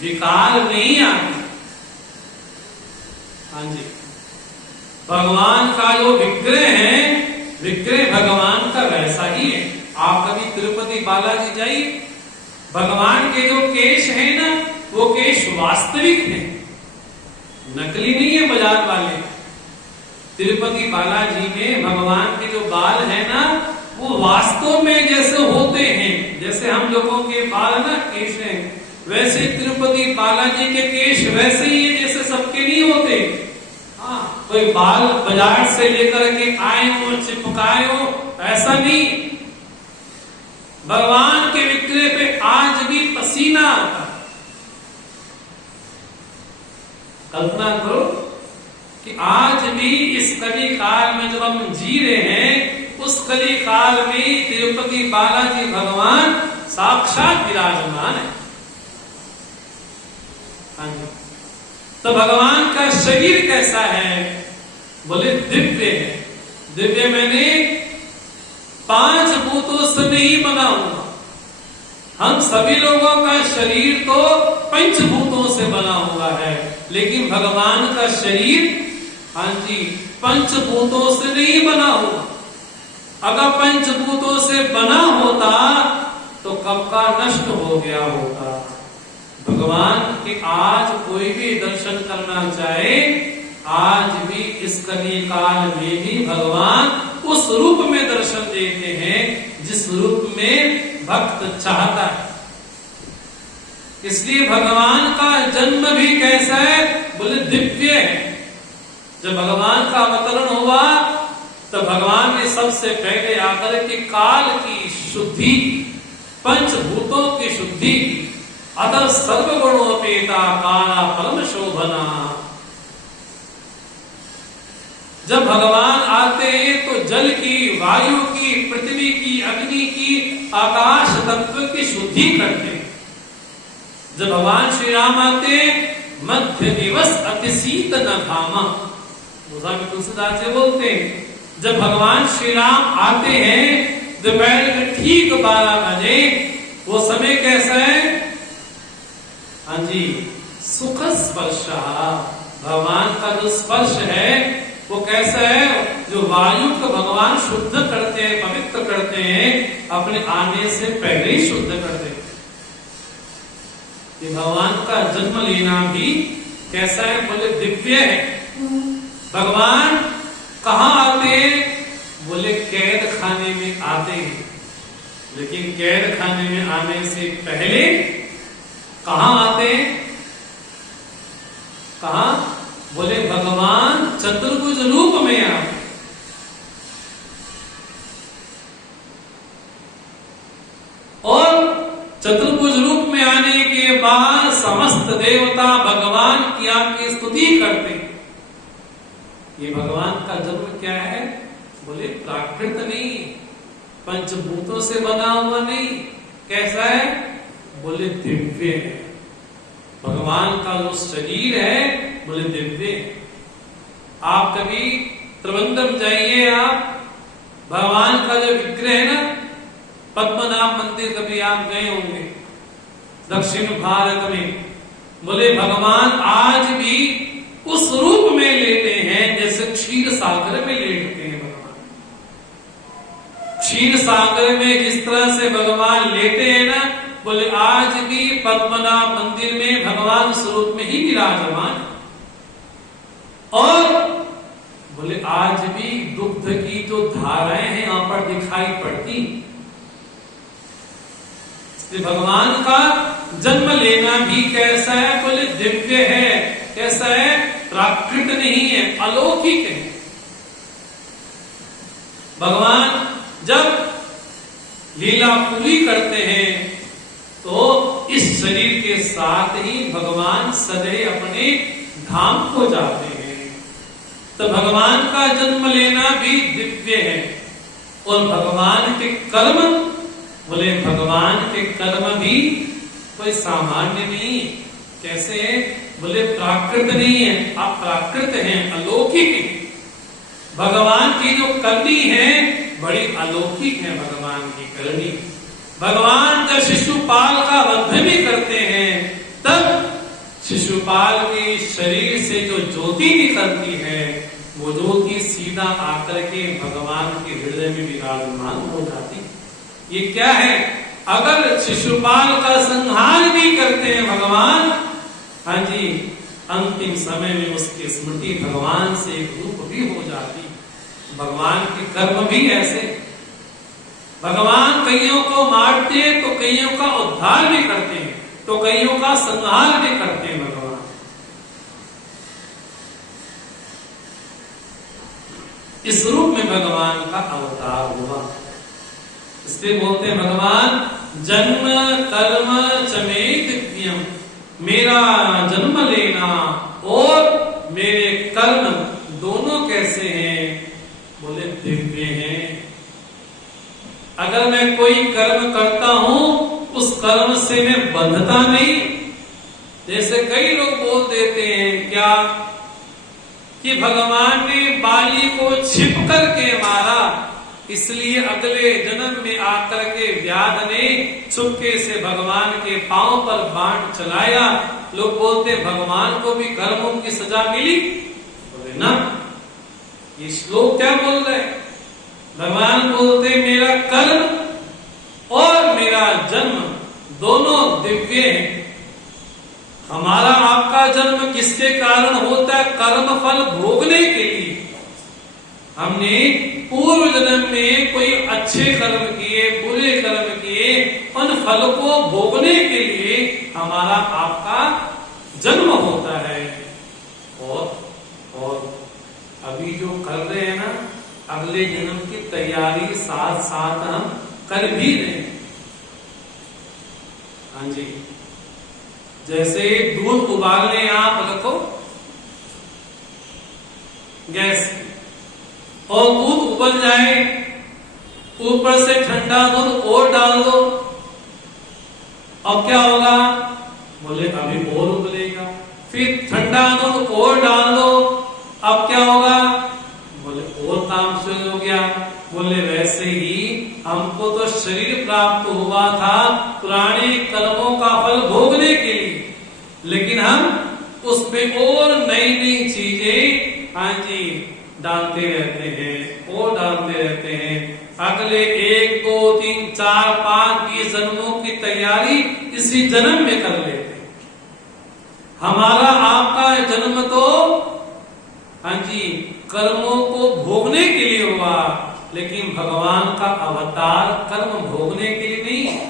विकार नहीं आते। हाँ जी, भगवान का जो विग्रह है, विग्रह भगवान का वैसा ही है। आप कभी तिरुपति बालाजी जाइए, भगवान के जो केश है ना, वो केश वास्तविक है, नकली नहीं है बाजार वाले। तिरुपति बालाजी में भगवान के जो बाल है ना, वो वास्तव में जैसे होते हैं, जैसे हम लोगों के बाल ना केश हैं, वैसे तिरुपति बालाजी के केश वैसे ही है जैसे सबके नहीं होते। हाँ, कोई बाल बाजार से लेकर के आए हो, चिपकाए हो, ऐसा नहीं। भगवान के विग्रह पे आज भी पसीना आता। कल्पना करो कि आज भी इस कली काल में जब हम जी रहे हैं, उस कली काल में तिरुपति बालाजी भगवान साक्षात विराजमान है। हाँ जी, तो भगवान का शरीर कैसा है? बोले दिव्य है। दिव्य मैंने 5 भूतों से नहीं बना हुआ। हम सभी लोगों का शरीर तो पंचभूतों से बना हुआ है, लेकिन भगवान का शरीर, हाँ जी, पंचभूतों से नहीं बना हुआ। अगर पंचभूतों से बना होता तो कब का नष्ट हो गया होता। भगवान के आज कोई भी दर्शन करना चाहे, आज भी इस कली काल में भी भगवान उस रूप में दर्शन देते हैं जिस रूप में भक्त चाहता है। इसलिए भगवान का जन्म भी कैसा है? बोले दिव्य है। जब भगवान का अवतरण हुआ तो भगवान ने सबसे पहले आकर के काल की शुद्धि, पंचभूतों की शुद्धि, अतः सर्वगुणोपेता काला परम शोभना। जब भगवान आते हैं तो जल की, वायु की, पृथ्वी की, अग्नि की, आकाश तत्व की शुद्धि करते हैं। जब भगवान श्री राम आते हैं, मध्य दिवस अति शीत न घामा, गोस्वामी तुलसीदास जी बोलते हैं, जब भगवान श्री राम आते हैं दोपहर के ठीक 12 बजे, वो समय कैसा है? हाँ जी, सुख स्पर्श। भगवान का जो स्पर्श है वो कैसा है? जो वायु को भगवान शुद्ध करते हैं, पवित्र करते हैं, अपने आने से पहले ही शुद्ध कर देते हैं। ये भगवान का जन्म लेना भी कैसा है? बोले दिव्य है। भगवान कहाँ आते हैं? बोले कैद खाने में आते हैं, लेकिन कैद खाने में आने से पहले कहाँ आते हैं? कहाँ? बोले भगवान चतुर्भुज रूप में आते। और चतुर्भुज रूप में आने के बाद समस्त देवता भगवान की आपकी स्तुति करते हैं। ये भगवान का जन्म क्या है? बोले प्राकृत नहीं, पंचभूतों से बना हुआ नहीं। कैसा है? बोले दिव्य है। भगवान का जो शरीर है बोले दिव्य। आप कभी त्रिवेंद्रम जाइए, आप भगवान का जो विग्रह है ना, पद्मनाभ मंदिर कभी आप गए होंगे दक्षिण भारत में। बोले भगवान आज भी उस रूप में लेते हैं जैसे क्षीर सागर में लेटते हैं। भगवान क्षीर सागर में जिस तरह से भगवान लेते हैं ना, बोले आज भी पद्मनाभ मंदिर में भगवान स्वरूप में ही विराजमान। और बोले आज भी दुग्ध की जो धाराएं हैं यहां पर दिखाई पड़ती। भगवान का जन्म लेना भी कैसा है? बोले दिव्य है। कैसा है? प्राकृत नहीं है, अलौकिक है। भगवान जब लीला पूरी करते हैं तो इस शरीर के साथ ही भगवान सदैव अपने धाम को जाते हैं। तो भगवान का जन्म लेना भी दिव्य है। और भगवान के कर्म, बोले भगवान के कर्म भी कोई सामान्य नहीं। कैसे? बोले प्राकृत नहीं है, अप्राकृत है, अलौकिक है। भगवान की जो करनी है बड़ी अलौकिक है। भगवान की करनी, भगवान जब शिशुपाल का वध भी करते हैं तब शिशुपाल के शरीर से जो ज्योति निकलती है वो ज्योति सीधा आकर के भगवान के हृदय में विराजमान हो जाती। ये क्या है? अगर शिशुपाल का संहार भी करते हैं भगवान, हाँ जी, अंतिम समय में उसकी स्मृति भगवान से एक रूप भी हो जाती। भगवान के कर्म भी ऐसे, भगवान कईयों को मारते हैं तो कईयों का उद्धार भी करते हैं, तो कईयों का संहार भी करते हैं भगवान। इस रूप में भगवान का अवतार हुआ। इसलिए बोलते हैं भगवान जन्म कर्म चमे दिव्यम, मेरा जन्म लेना और मेरे कर्म दोनों कैसे हैं? बोले दिव्य हैं। अगर मैं कोई कर्म करता हूं उस कर्म से मैं बंधता नहीं। जैसे कई लोग बोल देते हैं क्या कि भगवान ने बाली को छिप करके मारा, इसलिए अगले जन्म में आकर के व्याध ने चुपके से भगवान के पांव पर बाण चलाया। लोग बोलते भगवान को भी कर्मों की सजा मिली। बोले ना, ये श्लोक क्या बोल रहे? भगवान बोलते मेरा कर्म और मेरा जन्म दोनों दिव्य हैं। हमारा आपका जन्म किसके कारण होता है? कर्म फल भोगने के लिए। हमने पूर्व जन्म में कोई अच्छे कर्म किए, बुरे कर्म किए, उन फल को भोगने के लिए हमारा आपका जन्म होता है। और अभी जो कर रहे हैं ना, अगले जन्म की तैयारी साथ साथ हम कर भी रहे हैं। हाँ जी, जैसे दूध उबालने आप रखो गैस और दूध उबल जाए, ऊपर से ठंडा दूध और डाल दो, अब क्या होगा? बोले अभी और उबलेगा। फिर ठंडा दूध और डाल दो, अब क्या होगा? बोले और काम शुरू हो गया। बोले वैसे ही हमको तो शरीर प्राप्त हुआ था पुराने कर्मों का फल भोगने के लिए, लेकिन हम उसमें और नई नई चीजें, हाँ जी, डालते रहते हैं और डालते रहते हैं। अगले 1, 2, 3, 4, 5, 20 जन्मों की तैयारी इसी जन्म में कर लेते हैं। हमारा आपका जन्म तो, हाँ जी, कर्मों को भोगने के लिए हुआ, लेकिन भगवान का अवतार कर्म भोगने के लिए नहीं है।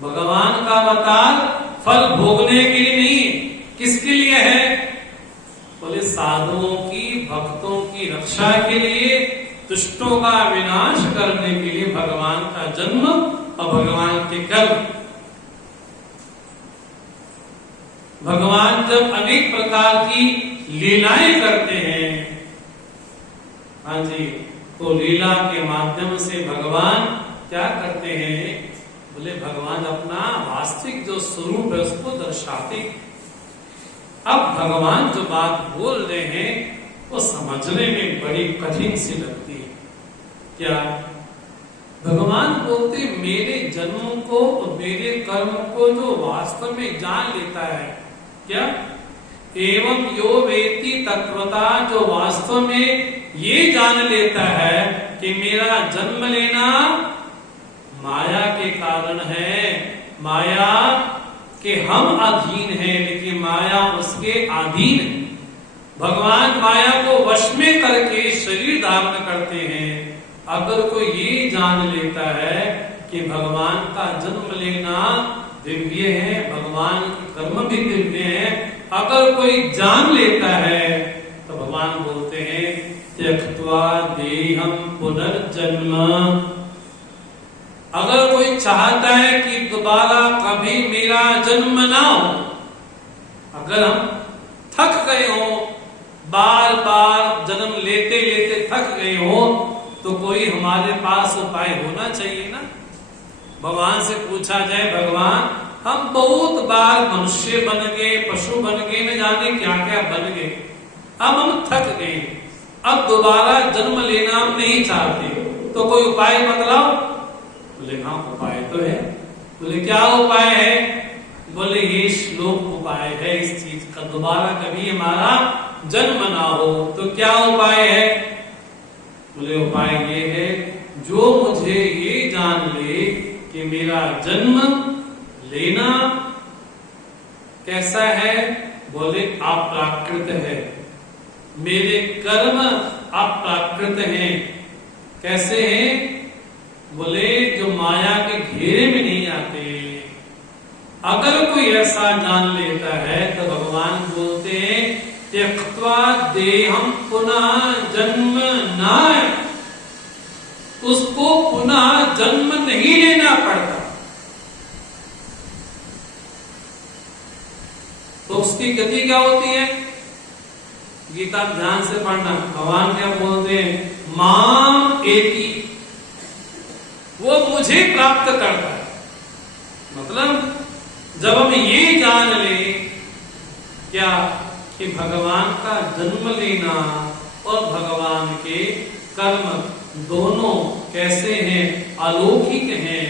भगवान का अवतार फल भोगने के लिए नहीं है। किसके लिए है? बोले साधुओं की, भक्तों की रक्षा के लिए, दुष्टों का विनाश करने के लिए भगवान का जन्म और भगवान के कर्म। भगवान जब अनेक प्रकार की लीलाएं करते हैं, हाँ जी, तो लीला के माध्यम से भगवान क्या करते हैं? बोले भगवान अपना वास्तविक जो स्वरूप है उसको दर्शाते। अब भगवान जो बात बोल रहे हैं वो समझने में बड़ी कठिन सी लगती है। क्या? भगवान बोलते मेरे जन्म को और मेरे कर्म को जो वास्तव में जान लेता है, क्या? एवं यो वेति तत्वता, जो वास्तव में ये जान लेता है कि मेरा जन्म लेना माया के कारण है, माया के हम अधीन हैं, लेकिन माया उसके अधीन है। भगवान माया को वश में करके शरीर धारण करते हैं। अगर कोई ये जान लेता है कि भगवान का जन्म लेना दिव्य है, भगवान के कर्म भी दिव्य है, अगर कोई जान लेता है तो भगवान बोलते हैं त्यक्त्वा देहं पुनर्जन्म अगर कोई चाहता है कि दोबारा कभी मेरा जन्म ना हो, अगर हम थक गए हो, बार बार जन्म लेते लेते थक गए हो, तो कोई हमारे पास उपाय होना चाहिए ना। भगवान से पूछा जाए, भगवान हम बहुत बार मनुष्य बन गए, पशु बन गए, न जाने क्या क्या बन गए, अब हम थक गए, अब दोबारा जन्म लेना हम नहीं चाहते, तो कोई उपाय बतलाओ। बोले हाँ उपाय तो है। बोले क्या उपाय है? बोले ये श्लोक उपाय है इस चीज का, दोबारा कभी हमारा जन्म ना हो। तो क्या उपाय है? बोले उपाय ये है, जो मुझे ये जान ले कि मेरा जन्म लेना कैसा है, बोले अप्राकृत है, मेरे कर्म अप्राकृत हैं। कैसे हैं? बोले जो माया के घेरे में नहीं आते। अगर कोई ऐसा जान लेता है तो भगवान बोलते हैं त्यक्त्वा देहम पुनः जन्म नाय, उसको पुनः जन्म नहीं लेना पड़ता। तो उसकी गति क्या होती है? गीता ध्यान से पढ़ना, भगवान क्या बोलते हैं? माम एति, वो मुझे प्राप्त करता है। मतलब जब हम ये जान ले क्या कि भगवान का जन्म लेना और भगवान के कर्म दोनों कैसे हैं, अलौकिक हैं,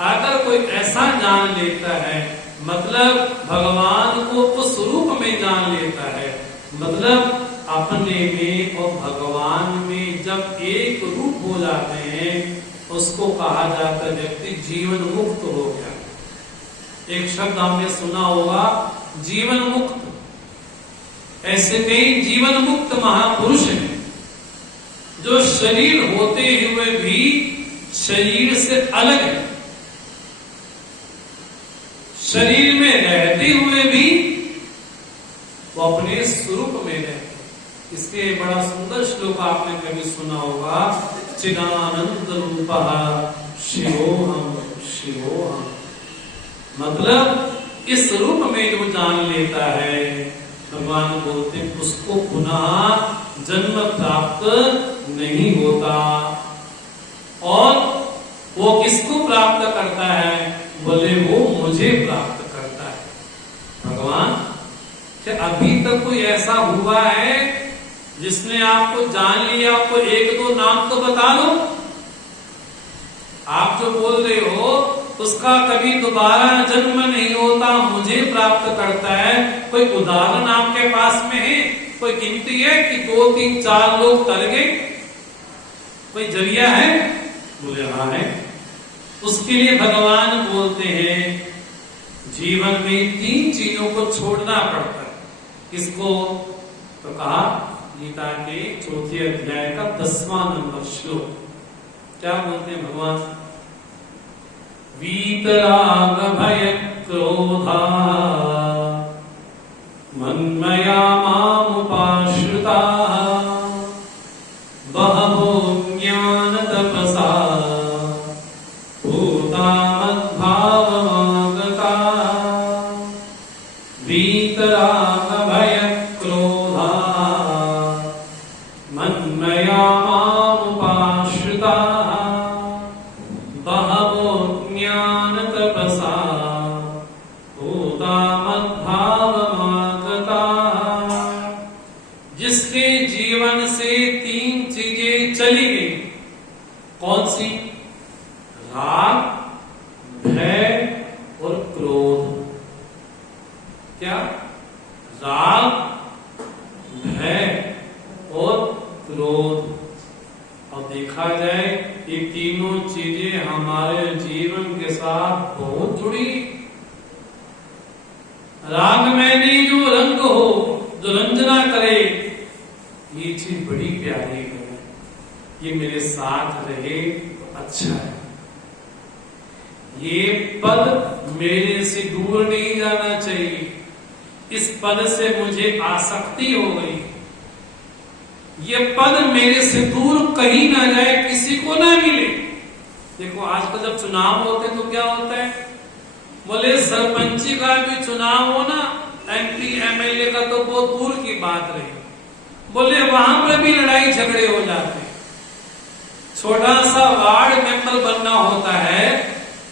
अगर कोई ऐसा जान लेता है, मतलब भगवान को उस रूप में जान लेता है, मतलब अपने में और भगवान में जब एक रूप हो जाते हैं, उसको कहा जाता है व्यक्ति जीवन मुक्त हो गया। एक शब्द हमने सुना होगा, जीवन मुक्त। ऐसे कई जीवन मुक्त महापुरुष हैं जो शरीर होते हुए भी शरीर से अलग है, शरीर में रहते हुए भी वो अपने स्वरूप में रहते। इसके बड़ा सुंदर श्लोक आपने कभी सुना होगा, चिदानंद रूपः शिवोहम शिवोहम। मतलब इस रूप में जो जान लेता है, भगवान बोलते हैं उसको पुनः जन्म प्राप्त नहीं होता। और वो किसको प्राप्त करता है? बोले वो मुझे प्राप्त करता है। भगवान क्या अभी तक कोई ऐसा हुआ है जिसने आपको जान लिया? आपको एक दो नाम तो बता दो। आप जो बोल रहे हो उसका कभी दोबारा जन्म नहीं होता, मुझे प्राप्त करता है, कोई उदाहरण आपके पास में है? कोई गिनती है कि 2 3 4 लोग तर गए? कोई जरिया है? बोले हाँ है। उसके लिए भगवान बोलते हैं जीवन में 3 चीजों को छोड़ना पड़ता है। किसको? तो कहा गीता के 4थे अध्याय का 10वां नंबर श्लोक। क्या बोलते हैं भगवान? वीतराग भय क्रोधा मन्मया मामुपाश्रिता बहवो ज्ञान तपसा भूता मद्भावमागता। वीतराग भय क्रोधा मन्मया मामुपाश्रिता बहवो ज्ञान तपसा भूता मद्भावमागता। जिसके जीवन से 3 चीजें चली गई, कौन सी? राग, भय और क्रोध। क्या? राग, भय और क्रोध। और देखा जाए ये तीनों चीजें हमारे जीवन के साथ बहुत जुड़ी। राग में नहीं जो रंग हो, जो रंजना करे, ये चीज बड़ी प्यारी है, ये मेरे साथ रहे तो अच्छा है। ये पद मेरे से दूर नहीं जाना चाहिए, इस पद से मुझे आसक्ति हो गई, ये पद मेरे से दूर कहीं ना जाए, किसी को ना मिले, देखो आजकल जब चुनाव होते हैं तो क्या होता है, बोले सरपंची का भी चुनाव हो ना, MP MLA का तो बहुत दूर की बात रही, बोले वहां पर भी लड़ाई झगड़े हो जाते हैं। छोटा सा वार्ड मेंबर बनना होता है,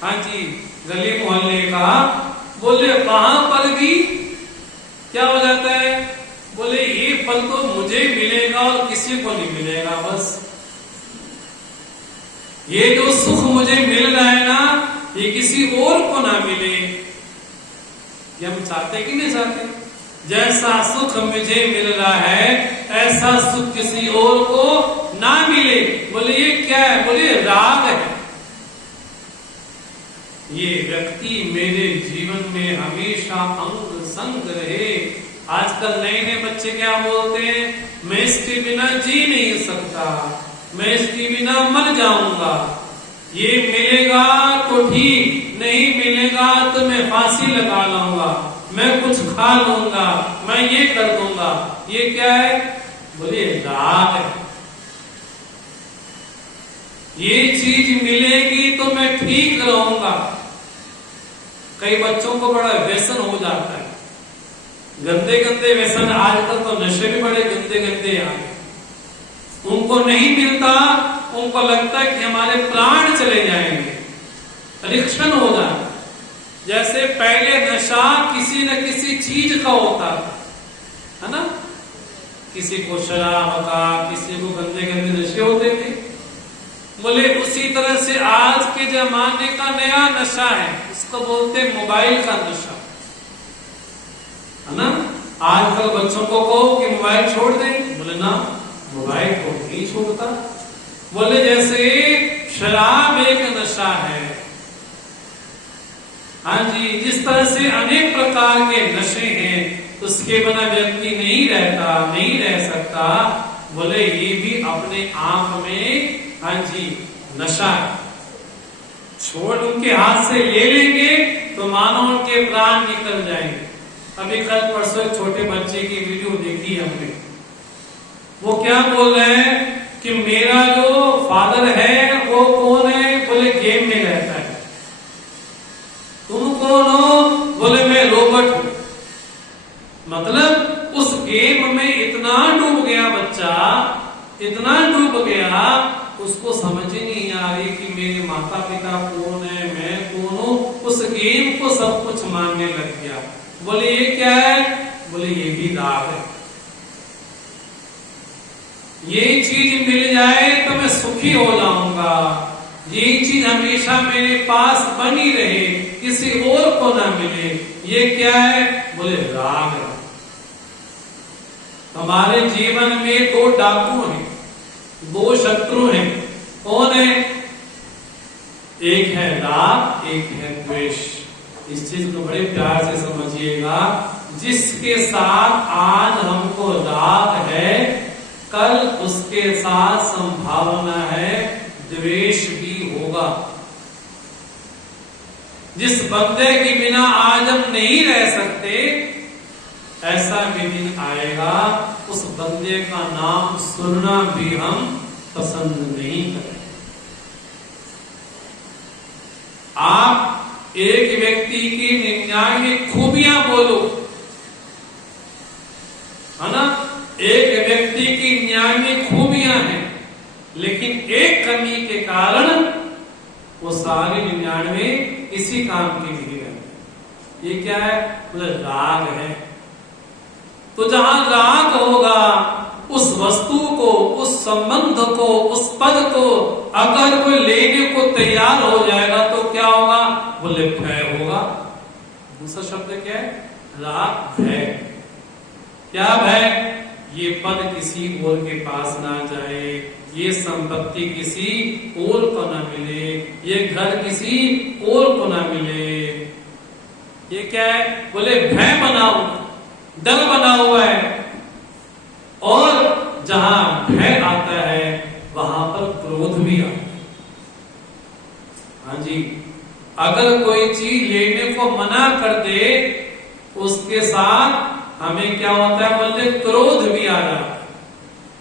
हाँ जी, गली मोहल्ले का, बोले वहां पर भी क्या हो जाता है, बोले ये फल तो मुझे मिलेगा और किसी को नहीं मिलेगा, बस ये जो सुख मुझे मिल रहा है ना, ये किसी और को ना मिले। ये हम चाहते कि नहीं चाहते? जैसा सुख मुझे मिल रहा है ऐसा सुख किसी और को ना मिले। बोले ये क्या है? बोले राग है। ये व्यक्ति मेरे जीवन में हमेशा अंग संग रहे। आजकल नए नए बच्चे क्या बोलते हैं, मैं इसके बिना जी नहीं सकता, मैं इसके बिना मर जाऊंगा, ये मिलेगा तो ठीक, नहीं मिलेगा तो मैं फांसी लगा लूंगा, मैं कुछ खा लूंगा, मैं ये कर दूंगा। ये क्या है? बोले राग है। ये चीज मिलेगी तो मैं ठीक रहूंगा। कई बच्चों को बड़ा व्यसन हो जाता है, गंदे गंदे व्यसन। आजकल तो नशे भी बड़े गंदे गंदे आ गए। उनको नहीं मिलता, उनको लगता है कि हमारे प्राण चले जाएंगे, एडिक्शन हो जाए। जैसे पहले नशा किसी न किसी चीज का होता था, है ना, किसी को शराब का, किसी को गंदे गंदे नशे होते थे। बोले उसी तरह से आज के जमाने का नया नशा है, उसको बोलते मोबाइल का नशा, है ना। आजकल बच्चों को कहो कि मोबाइल छोड़ दें, बोले ना, मोबाइल को नहीं छोड़ता। बोले जैसे शराब एक नशा है, हाँ जी, जिस तरह से अनेक प्रकार के नशे हैं, उसके बिना व्यक्ति नहीं रहता, नहीं रह सकता। बोले ये भी अपने आप में, हाँ जी, नशा है। छोड़ उनके हाथ से ले लेंगे तो मानो उनके प्राण निकल जाएंगे। अभी कल परसों एक छोटे बच्चे की वीडियो देखी हमने। वो क्या बोल रहे हैं कि मेरा जो फादर है वो कौन है? बोले गेम में रहता है। तुम कौन हो? बोले मैं रोबोट हूं। मतलब उस गेम में इतना डूब गया बच्चा, इतना डूब गया, उसको समझ ही नहीं आ रही कि मेरे माता पिता कौन है, मैं कौन हूं। उस गेम को सब कुछ मानने लग गया। बोले ये क्या है? बोले ये भी राग है। ये चीज मिल जाए तो मैं सुखी हो जाऊंगा, ये चीज हमेशा मेरे पास बनी रहे, किसी और को ना मिले। ये क्या है? बोले राग है। हमारे जीवन में दो डाकू हैं, दो शत्रु हैं। कौन है? एक है राग, एक है द्वेष। इस चीज को बड़े प्यार से समझिएगा। जिसके साथ आज हमको राग है, कल उसके साथ संभावना है द्वेष भी होगा। जिस बंदे के बिना आज हम नहीं रह सकते, ऐसा भी दिन आएगा उस बंदे का नाम सुनना भी हम पसंद नहीं करें। आप एक व्यक्ति की 99 खूबियां बोलो, है ना। एक व्यक्ति की 99 खूबियां हैं, लेकिन एक कमी के कारण वो सारी 99 इसी काम के लिए है। ये क्या है? बोले राग है। तो जहां राग होगा, उस वस्तु को, उस संबंध को, उस पद को अगर कोई लेने को तैयार हो जाएगा तो क्या होगा? बोले भय होगा। दूसरा शब्द क्या है? राग, भय। क्या भय? ये पद किसी और के पास ना जाए, ये संपत्ति किसी और को ना मिले, ये घर किसी और को ना मिले। ये क्या है? बोले भय बना हुआ, डर बना हुआ है। और जहां भय आता है वहां पर क्रोध भी आता है। हाँ जी, अगर कोई चीज लेने को मना कर दे, उसके साथ हमें क्या होता है? बोलते क्रोध भी आ रहा है।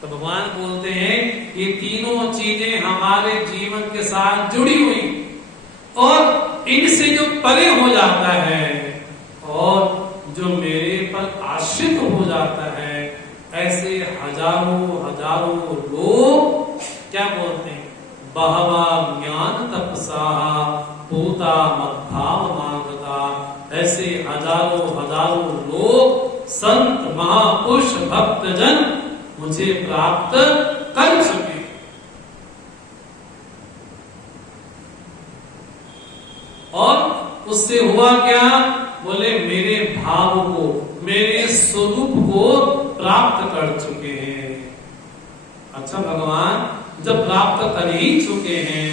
तो भगवान बोलते हैं ये तीनों चीजें हमारे जीवन के साथ जुड़ी हुई और इनसे जो परे हो जाता है और जो मेरे पर आश्रित हो जाता है, ऐसे हजारों हजारों लोग क्या बोलते हैं, बहवा ज्ञान तपसा पूता मद्भाव मांगता, ऐसे हजारों हजारों लोग संत महापुरुष भक्तजन मुझे प्राप्त कर चुके। और उससे हुआ क्या, बोले मेरे भाव को, मेरे स्वरूप को प्राप्त कर चुके हैं। अच्छा भगवान जब प्राप्त कर ही चुके हैं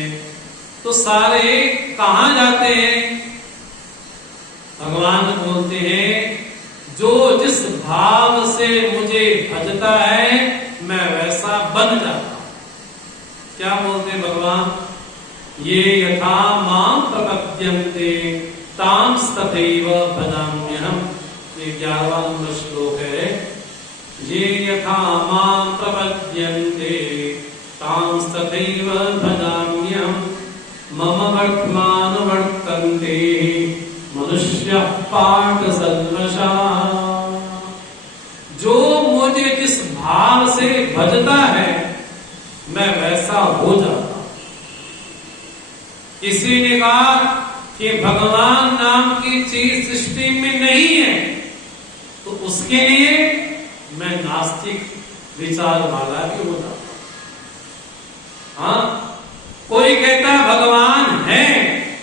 तो सारे कहां जाते हैं? भगवान बोलते हैं जो जिस भाव से मुझे भजता है मैं वैसा बन जाता हूं। क्या बोलते हैं भगवान, ये यथा मां प्रपद्यन्ते तांस्तथैव भजाम्यहम्। ये 11वां नंबर श्लोक है। ये यथा मां प्रपद्यन्ते तांस्तथैव भजाम्यहम् मम वर्तमान वर्तन्ते मनुष्यः पार्थ सर्वशः। जो मुझे जिस भाव से भजता है मैं वैसा हो जाता हूं। किसी ने कहा कि भगवान नाम की चीज सृष्टि में नहीं है तो उसके लिए मैं नास्तिक विचार वाला भी हो जाता हूं। हाँ, कोई कहता है भगवान है,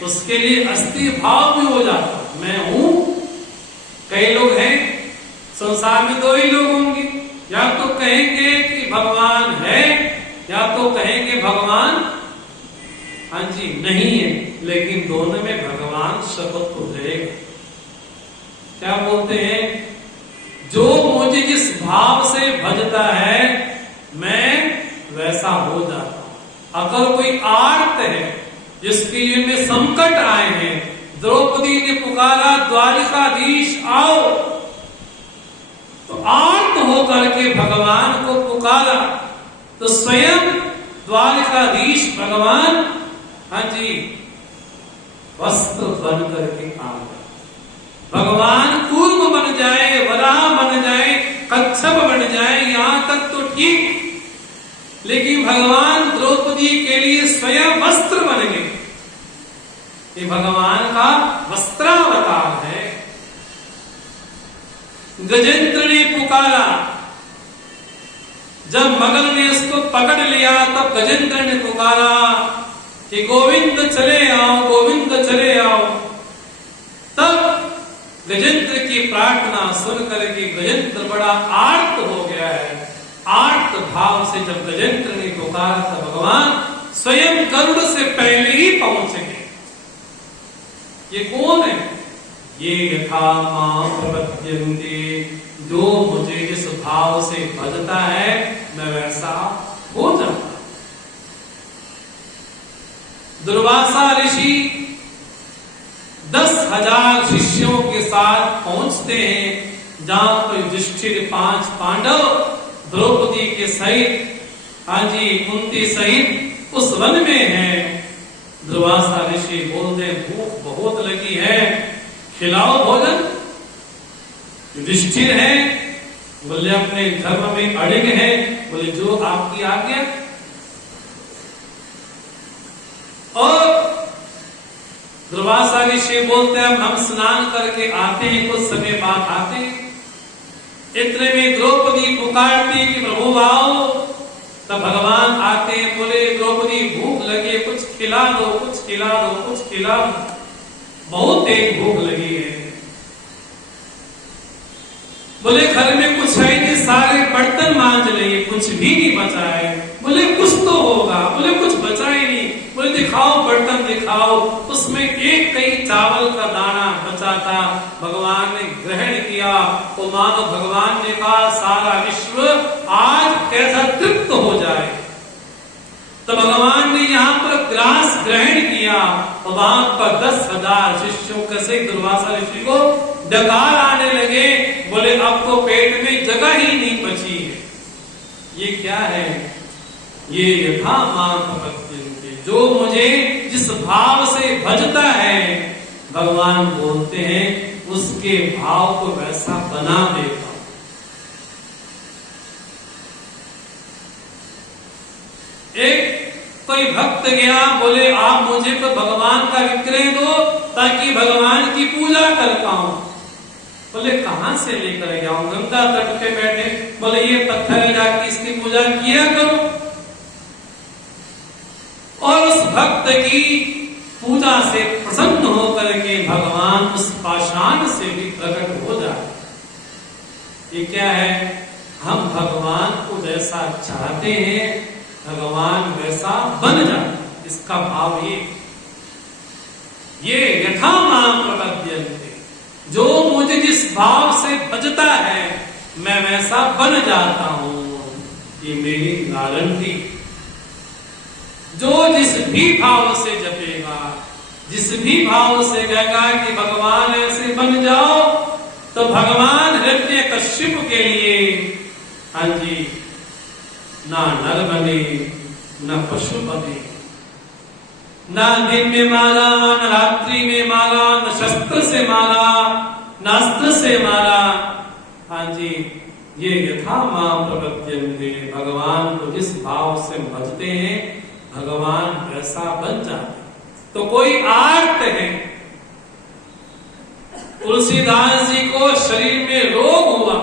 उसके लिए अस्थि भाव भी हो जाता हूं, मैं हूं। कई लोग हैं संसार में, दो ही लोग होंगे, या तो कहेंगे कि भगवान है या तो कहेंगे भगवान हाँ जी नहीं है, लेकिन दोनों में भगवान शब्द तो रहेगा। क्या बोलते हैं, जो मुझे जिस भाव से भजता है मैं वैसा हो जाता हूं। अगर कोई आर्त है जिसके जीवन में संकट आए हैं, द्रौपदी ने पुकारा द्वारिकाधीश आओ, तो आर्त होकर के भगवान को पुकारा तो स्वयं द्वारिकाधीश भगवान हाँ जी वस्त्र बन करके आ गए। भगवान कूर्म बन जाए, वराह बन जाए, कच्छप बन जाए, यहां तक तो ठीक, लेकिन भगवान द्रौपदी के लिए स्वयं वस्त्र बन गए। ये भगवान का वस्त्रावतार है। गजेंद्र ने पुकारा, जब मगल ने इसको पकड़ लिया तब गजेंद्र ने पुकारा कि गोविंद चले आओ, गोविंद चले आओ। तब गजेंद्र की प्रार्थना सुनकर के गजेंद्र बड़ा आर्त हो गया है। आर्त भाव से जब गजेंद्र ने पुकारा तब भगवान स्वयं गरुड़ से पहले ही पहुंच गए। ये कौन है? ये यथा मां प्रपद्यन्ते, जो मुझे जिस भाव से भजता है मैं वैसा हो जाता। दुर्वासा ऋषि 10,000 शिष्यों के साथ पहुंचते हैं जहां पर युधिष्ठिर 5 पांडव द्रौपदी के सहित हाँ जी कुंती सहित उस वन में है। दुर्वासा ऋषि बोलते भूख बहुत लगी है, खिलाओ भोजन। युधिष्ठिर है, बोले अपने धर्म में अड़िग है, बोले जो आपकी आज्ञा। और दुर्वासा ऋषि बोलते हैं हम स्नान करके आते हैं, कुछ समय बाद आते हैं। इतने में द्रौपदी पुकारती कि प्रभु आओ। तब भगवान आते हैं, बोले द्रौपदी भूख लगी है, कुछ खिला दो, कुछ खिला दो, कुछ खिला दो, बहुत तेज भूख लगी है। बोले घर में कुछ है नहीं, सारे बर्तन मांज लिए, कुछ भी नहीं बचा है। बोले कुछ तो होगा, बोले कुछ बचा ही नहीं। बोले दिखाओ बर्तन दिखाओ, उसमें एक कई चावल का दाना बचा था। भगवान ने ग्रहण किया तो मानो भगवान ने कहा सारा विश्व आज कैसा तृप्त हो जाए। तो भगवान ने यहाँ पर ग्रास ग्रहण किया तो वहां पर 10,000 शिष्यों के से दुर्वासा ऋषि को डकार आने लगे। बोले अब तो पेट में जगह ही नहीं बची है। ये क्या है? ये यथा मां प्रपद्यन्ते, जो मुझे जिस भाव से भजता है, भगवान बोलते हैं उसके भाव को वैसा बना देता हूं। एक कोई भक्त गया, बोले आप मुझे तो भगवान का विग्रह दो ताकि भगवान की पूजा कर पाऊं। बोले कहां से लेकर जाऊं? गंगा तट पे बैठे, बोले ये पत्थर है, जाके इसकी पूजा किया करो। और उस भक्त की पूजा से प्रसन्न होकर के भगवान उस पाषाण से भी प्रकट हो जाए। ये क्या है? हम भगवान को जैसा चाहते हैं भगवान वैसा बन जाए, इसका भाव ये यथा मां प्रपद्यन्ते, जो मुझे जिस भाव से भजता है मैं वैसा बन जाता हूं। ये मेरी गारंटी। जो जिस भी भाव से जपेगा, जिस भी भाव से कहेगा कि भगवान ऐसे बन जाओ, तो भगवान हिरण्यकश्यप के लिए हाँ जी ना नर बने न पशु बने, ना दिन में मारा न रात्रि में मारा, न शस्त्र से मारा न अस्त्र से मारा। हाँ जी, ये यथा मां प्रपद्यन्ते, भगवान को जिस भाव से भजते हैं भगवान वैसा बन जाते। तो कोई आर्त है, तुलसीदास जी को शरीर में रोग हुआ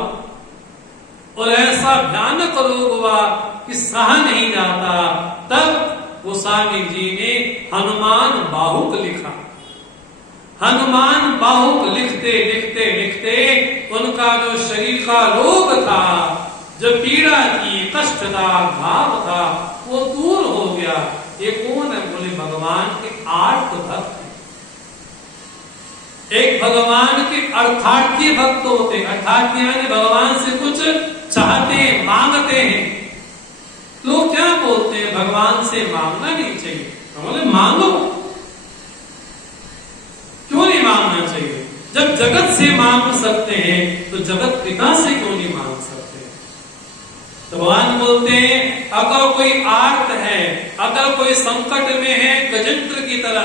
और ऐसा भयानक रोग हुआ कि सहा नहीं जाता, तब गोस्वामी जी ने हनुमान बाहुक लिखा। हनुमान बाहुक लिखते लिखते लिखते उनका जो शरीर का रोग था, जो पीड़ा थी, कष्ट था, भाव था, वो दूर हो गया। ये कौन है? बोले भगवान के आर्त भक्त। एक भगवान के अर्थार्थी भक्त होते, अर्थार्थी यानी भगवान से कुछ चाहते हैं, मांगते हैं। लोग क्या बोलते हैं? भगवान से मांगना नहीं चाहिए। बोले मांगो, क्यों नहीं मांगना चाहिए? जब जगत से मांग सकते हैं तो जगत पिता से क्यों नहीं मांग सकते? तो भगवान बोलते हैं अगर कोई आर्त है, अगर कोई संकट में है गजेंद्र की तरह,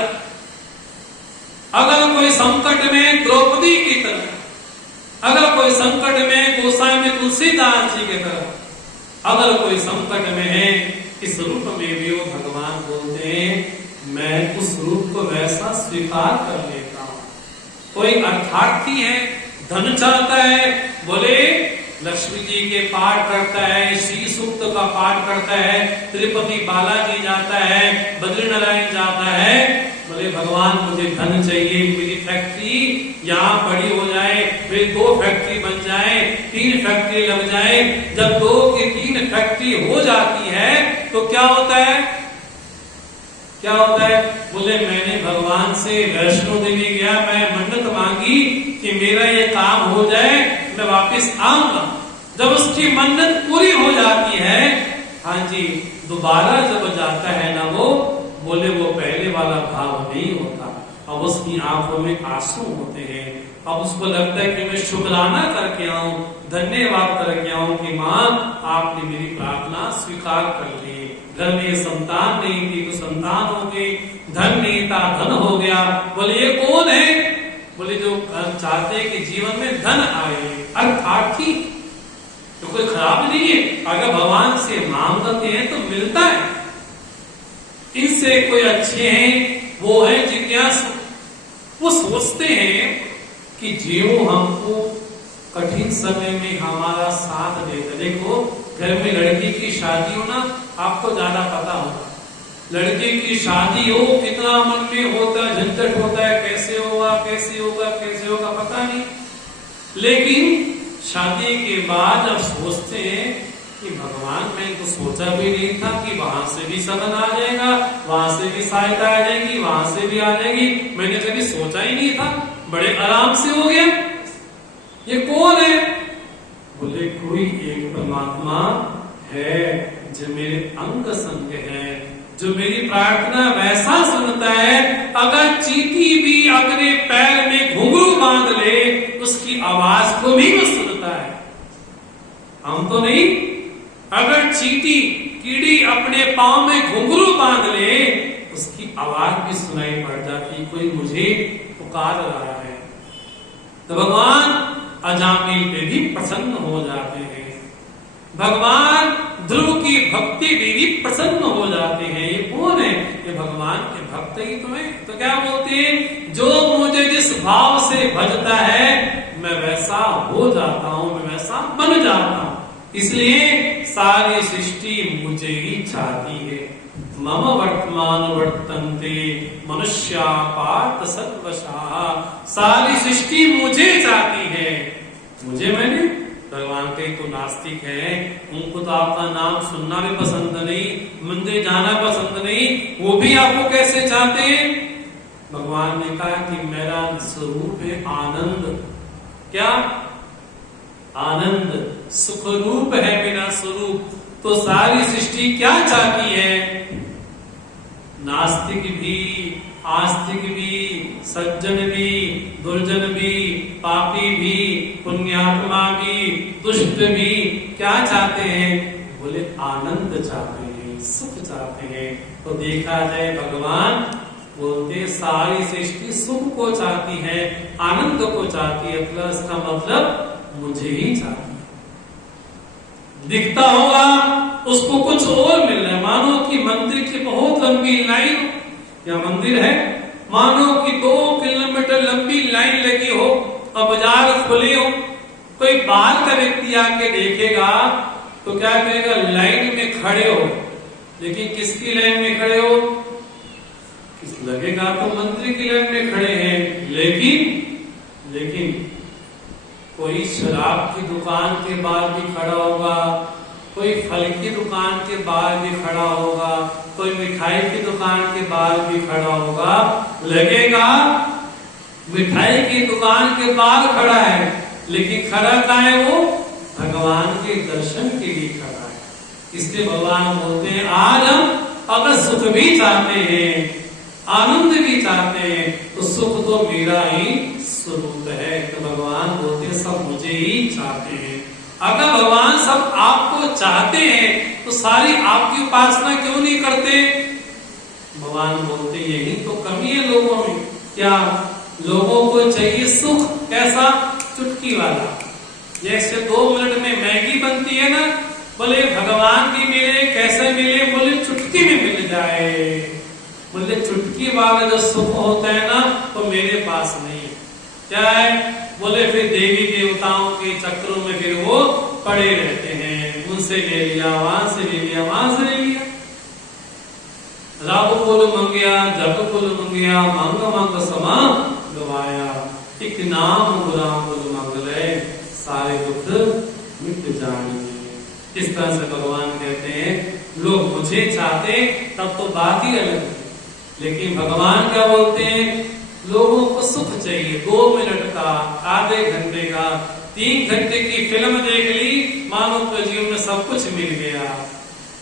अगर कोई संकट में द्रौपदी की तरह, अगर कोई संकट में गोस्वामी तुलसीदास जी की तरह, अगर कोई संकट में है, इस रूप में भी वो भगवान बोलते हैं मैं उस रूप को वैसा स्वीकार कर लेता हूं। कोई अर्थार्थी है, धन चाहता है, बोले लक्ष्मी जी के पाठ करता है, श्री सूक्त का पाठ करता है, तिरुपति बालाजी जाता है, बद्रीनारायण जाता है, बोले भगवान मुझे धन चाहिए, मेरी फैक्ट्री यहाँ बड़ी हो जाए, फिर 2 फैक्ट्री बन जाए, 3 फैक्ट्री लग जाए। जब 2 की 3 फैक्ट्री हो जाती है तो क्या होता है? क्या होता है? बोले मैंने भगवान से वैष्णो देवी गया, मैं मन्नत मांगी कि मेरा ये काम हो जाए, मैं वापस आऊंगा। जब उसकी मन्नत पूरी हो जाती है, हाँ जी, दोबारा जब जाता है ना वो, बोले वो पहले वाला भाव नहीं होता। अब उसकी आंखों में आंसू होते हैं। अब उसको लगता है कि मैं शुक्राना करके आऊं, धन्यवाद करके आऊं कि माँ आपने मेरी प्रार्थना स्वीकार कर ली। घर में संतान नहीं थी तो संतान हो गई, धन नहीं था धन हो गया। बोले ये कौन है? बोले जो चाहते हैं कि जीवन में धन आए, अर्थार्थी। तो कोई खराब नहीं है, अगर भगवान से मांगते हैं तो मिलता है। इनसे कोई अच्छे हैं, वो है जिज्ञासु। वो सोचते हैं कि जीव हमको कठिन समय में हमारा साथ देता। देखो घर में लड़की की शादी हो ना, आपको ज्यादा पता होगा। लड़के की शादी हो, कितना मन में होता है, झंझट होता है, कैसे होगा कैसे होगा कैसे होगा पता नहीं। लेकिन शादी के बाद अब सोचते हैं कि भगवान, मैं तो सोचा भी नहीं था कि वहां से भी सगन आ जाएगा, वहां से भी सहायता आ जाएगी, वहां से भी आ जाएगी। मैंने कभी सोचा ही नहीं था, बड़े आराम से हो गया। ये कौन है? बोले कोई एक परमात्मा है जो मेरे अंग संग है, जो मेरी प्रार्थना वैसा सुनता है। अगर चींटी भी अपने पैर में घुंघरू बांध ले, उसकी आवाज को भी वो सुनता है। हम तो नहीं, अगर चींटी कीड़ी अपने पांव में घुंघरू बांध ले, उसकी आवाज भी सुनाई पड़ जाती, कोई मुझे पुकार रहा है। तो भगवान अजामिल पे भी प्रसन्न हो जाते हैं। भगवान ध्रुव की भक्ति पे भी प्रसन्न हो जाते हैं। ये कौन है? ये भगवान के भक्त ही तो है। तो क्या बोलते हैं? जो मुझे जिस भाव से भजता है मैं वैसा हो जाता हूं, मैं वैसा बन जाता हूं। इसलिए सारी सृष्टि मुझे ही चाहती है। मम वर्तमान वर्तन्ते मनुष्या पार्थ सर्वशः। सारी सृष्टि मुझे चाहती है। मुझे मैंने भगवान के तो नास्तिक है, उनको तो आपका नाम सुनना भी पसंद नहीं, मंदिर जाना पसंद नहीं, वो भी आपको कैसे चाहते हैं? भगवान ने कहा कि मेरा स्वरूप है आनंद। क्या? आनंद सुख रूप है मेरा स्वरूप। तो सारी सृष्टि क्या चाहती है? नास्तिक भी, आस्तिक भी, सज्जन भी, दुर्जन भी, पापी भी, पुण्यात्मा भी, दुष्ट भी क्या चाहते हैं? बोले आनंद चाहते हैं, सुख चाहते हैं। तो देखा जाए भगवान बोलते सारी सृष्टि सुख को चाहती है, आनंद को चाहती है, प्लस का मतलब मुझे ही चाहती है। दिखता होगा उसको कुछ और मिल रहा है। मानो कि मंदिर की बहुत लंबी लाइन या मंदिर है, मानो कि 2 किलोमीटर लंबी लाइन लगी हो और बाजार खुले हो, कोई बाहर का व्यक्ति आके देखेगा तो क्या कहेगा? लाइन में खड़े हो। लेकिन किसकी लाइन में खड़े हो? किस लगेगा तो मंदिर की लाइन में खड़े हैं। लेकिन कोई शराब की दुकान के बाहर भी खड़ा होगा, कोई फल की दुकान के बाहर भी खड़ा होगा, कोई मिठाई की दुकान के बाहर भी खड़ा होगा, लगेगा मिठाई की दुकान के बाहर खड़ा है, लेकिन खड़ा कहाँ है? वो भगवान के दर्शन के लिए खड़ा है। इसलिए भगवान बोलते हैं आज हम अगर सुख भी चाहते हैं, आनंद भी चाहते हैं, तो सुख तो मेरा ही स्वरूप है। तो भगवान बोलते हैं सब मुझे ही चाहते हैं। अगर भगवान सब आपको चाहते हैं तो सारी आपकी उपासना क्यों नहीं करते? भगवान बोलते यही तो कमी है लोगों में। क्या? लोगों को चाहिए सुख, कैसा? चुटकी वाला। जैसे 2 मिनट में मैगी बनती है ना, बोले भगवान भी मिले, कैसे मिले? बोले चुटकी में मिल जाए। बोले चुटकी वाला जो सुख होता है ना तो मेरे पास नहीं। क्या है? बोले फिर देवी देवताओं के चक्रों में फिर वो पड़े रहते हैं, उनसे ले लिया, वहां से ले लिया, वहां से ले लिया। रब कुल मंगिया, जग कुल मंगिया, मंग मंग समा गवाया। एक नाम गुराम कुल मंगले, सारे दुख मिट जाएंगे। इस तरह से भगवान कहते हैं लोग मुझे चाहते तब तो बात ही अलग है। लेकिन भगवान क्या बोलते हैं? लोगों को सुख चाहिए। 2 मिनट का, आधे घंटे का, 3 घंटे की फिल्म देख ली, मानो तो जीवन में सब कुछ मिल गया।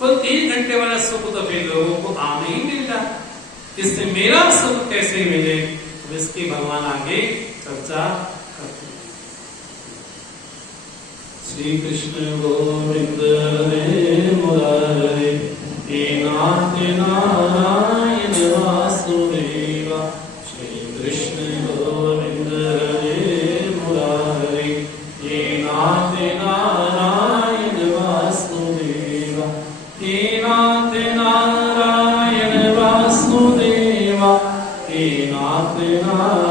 तो 3 घंटे वाला सुख तो फिर लोगों को आने ही मिल जाता। इससे मेरा सुख कैसे मिले? तो इसकी भगवान आगे चर्चा करते हैं। श्री कृष्ण गोविंद हरे मुरारे, नाथ नारायण वासुदेवा। श्री कृष्ण गोविंद हरे मुरारे, नाथ नारायण वासुदेवा। नाथ नारायण वासुदेवा, नाथ नारायण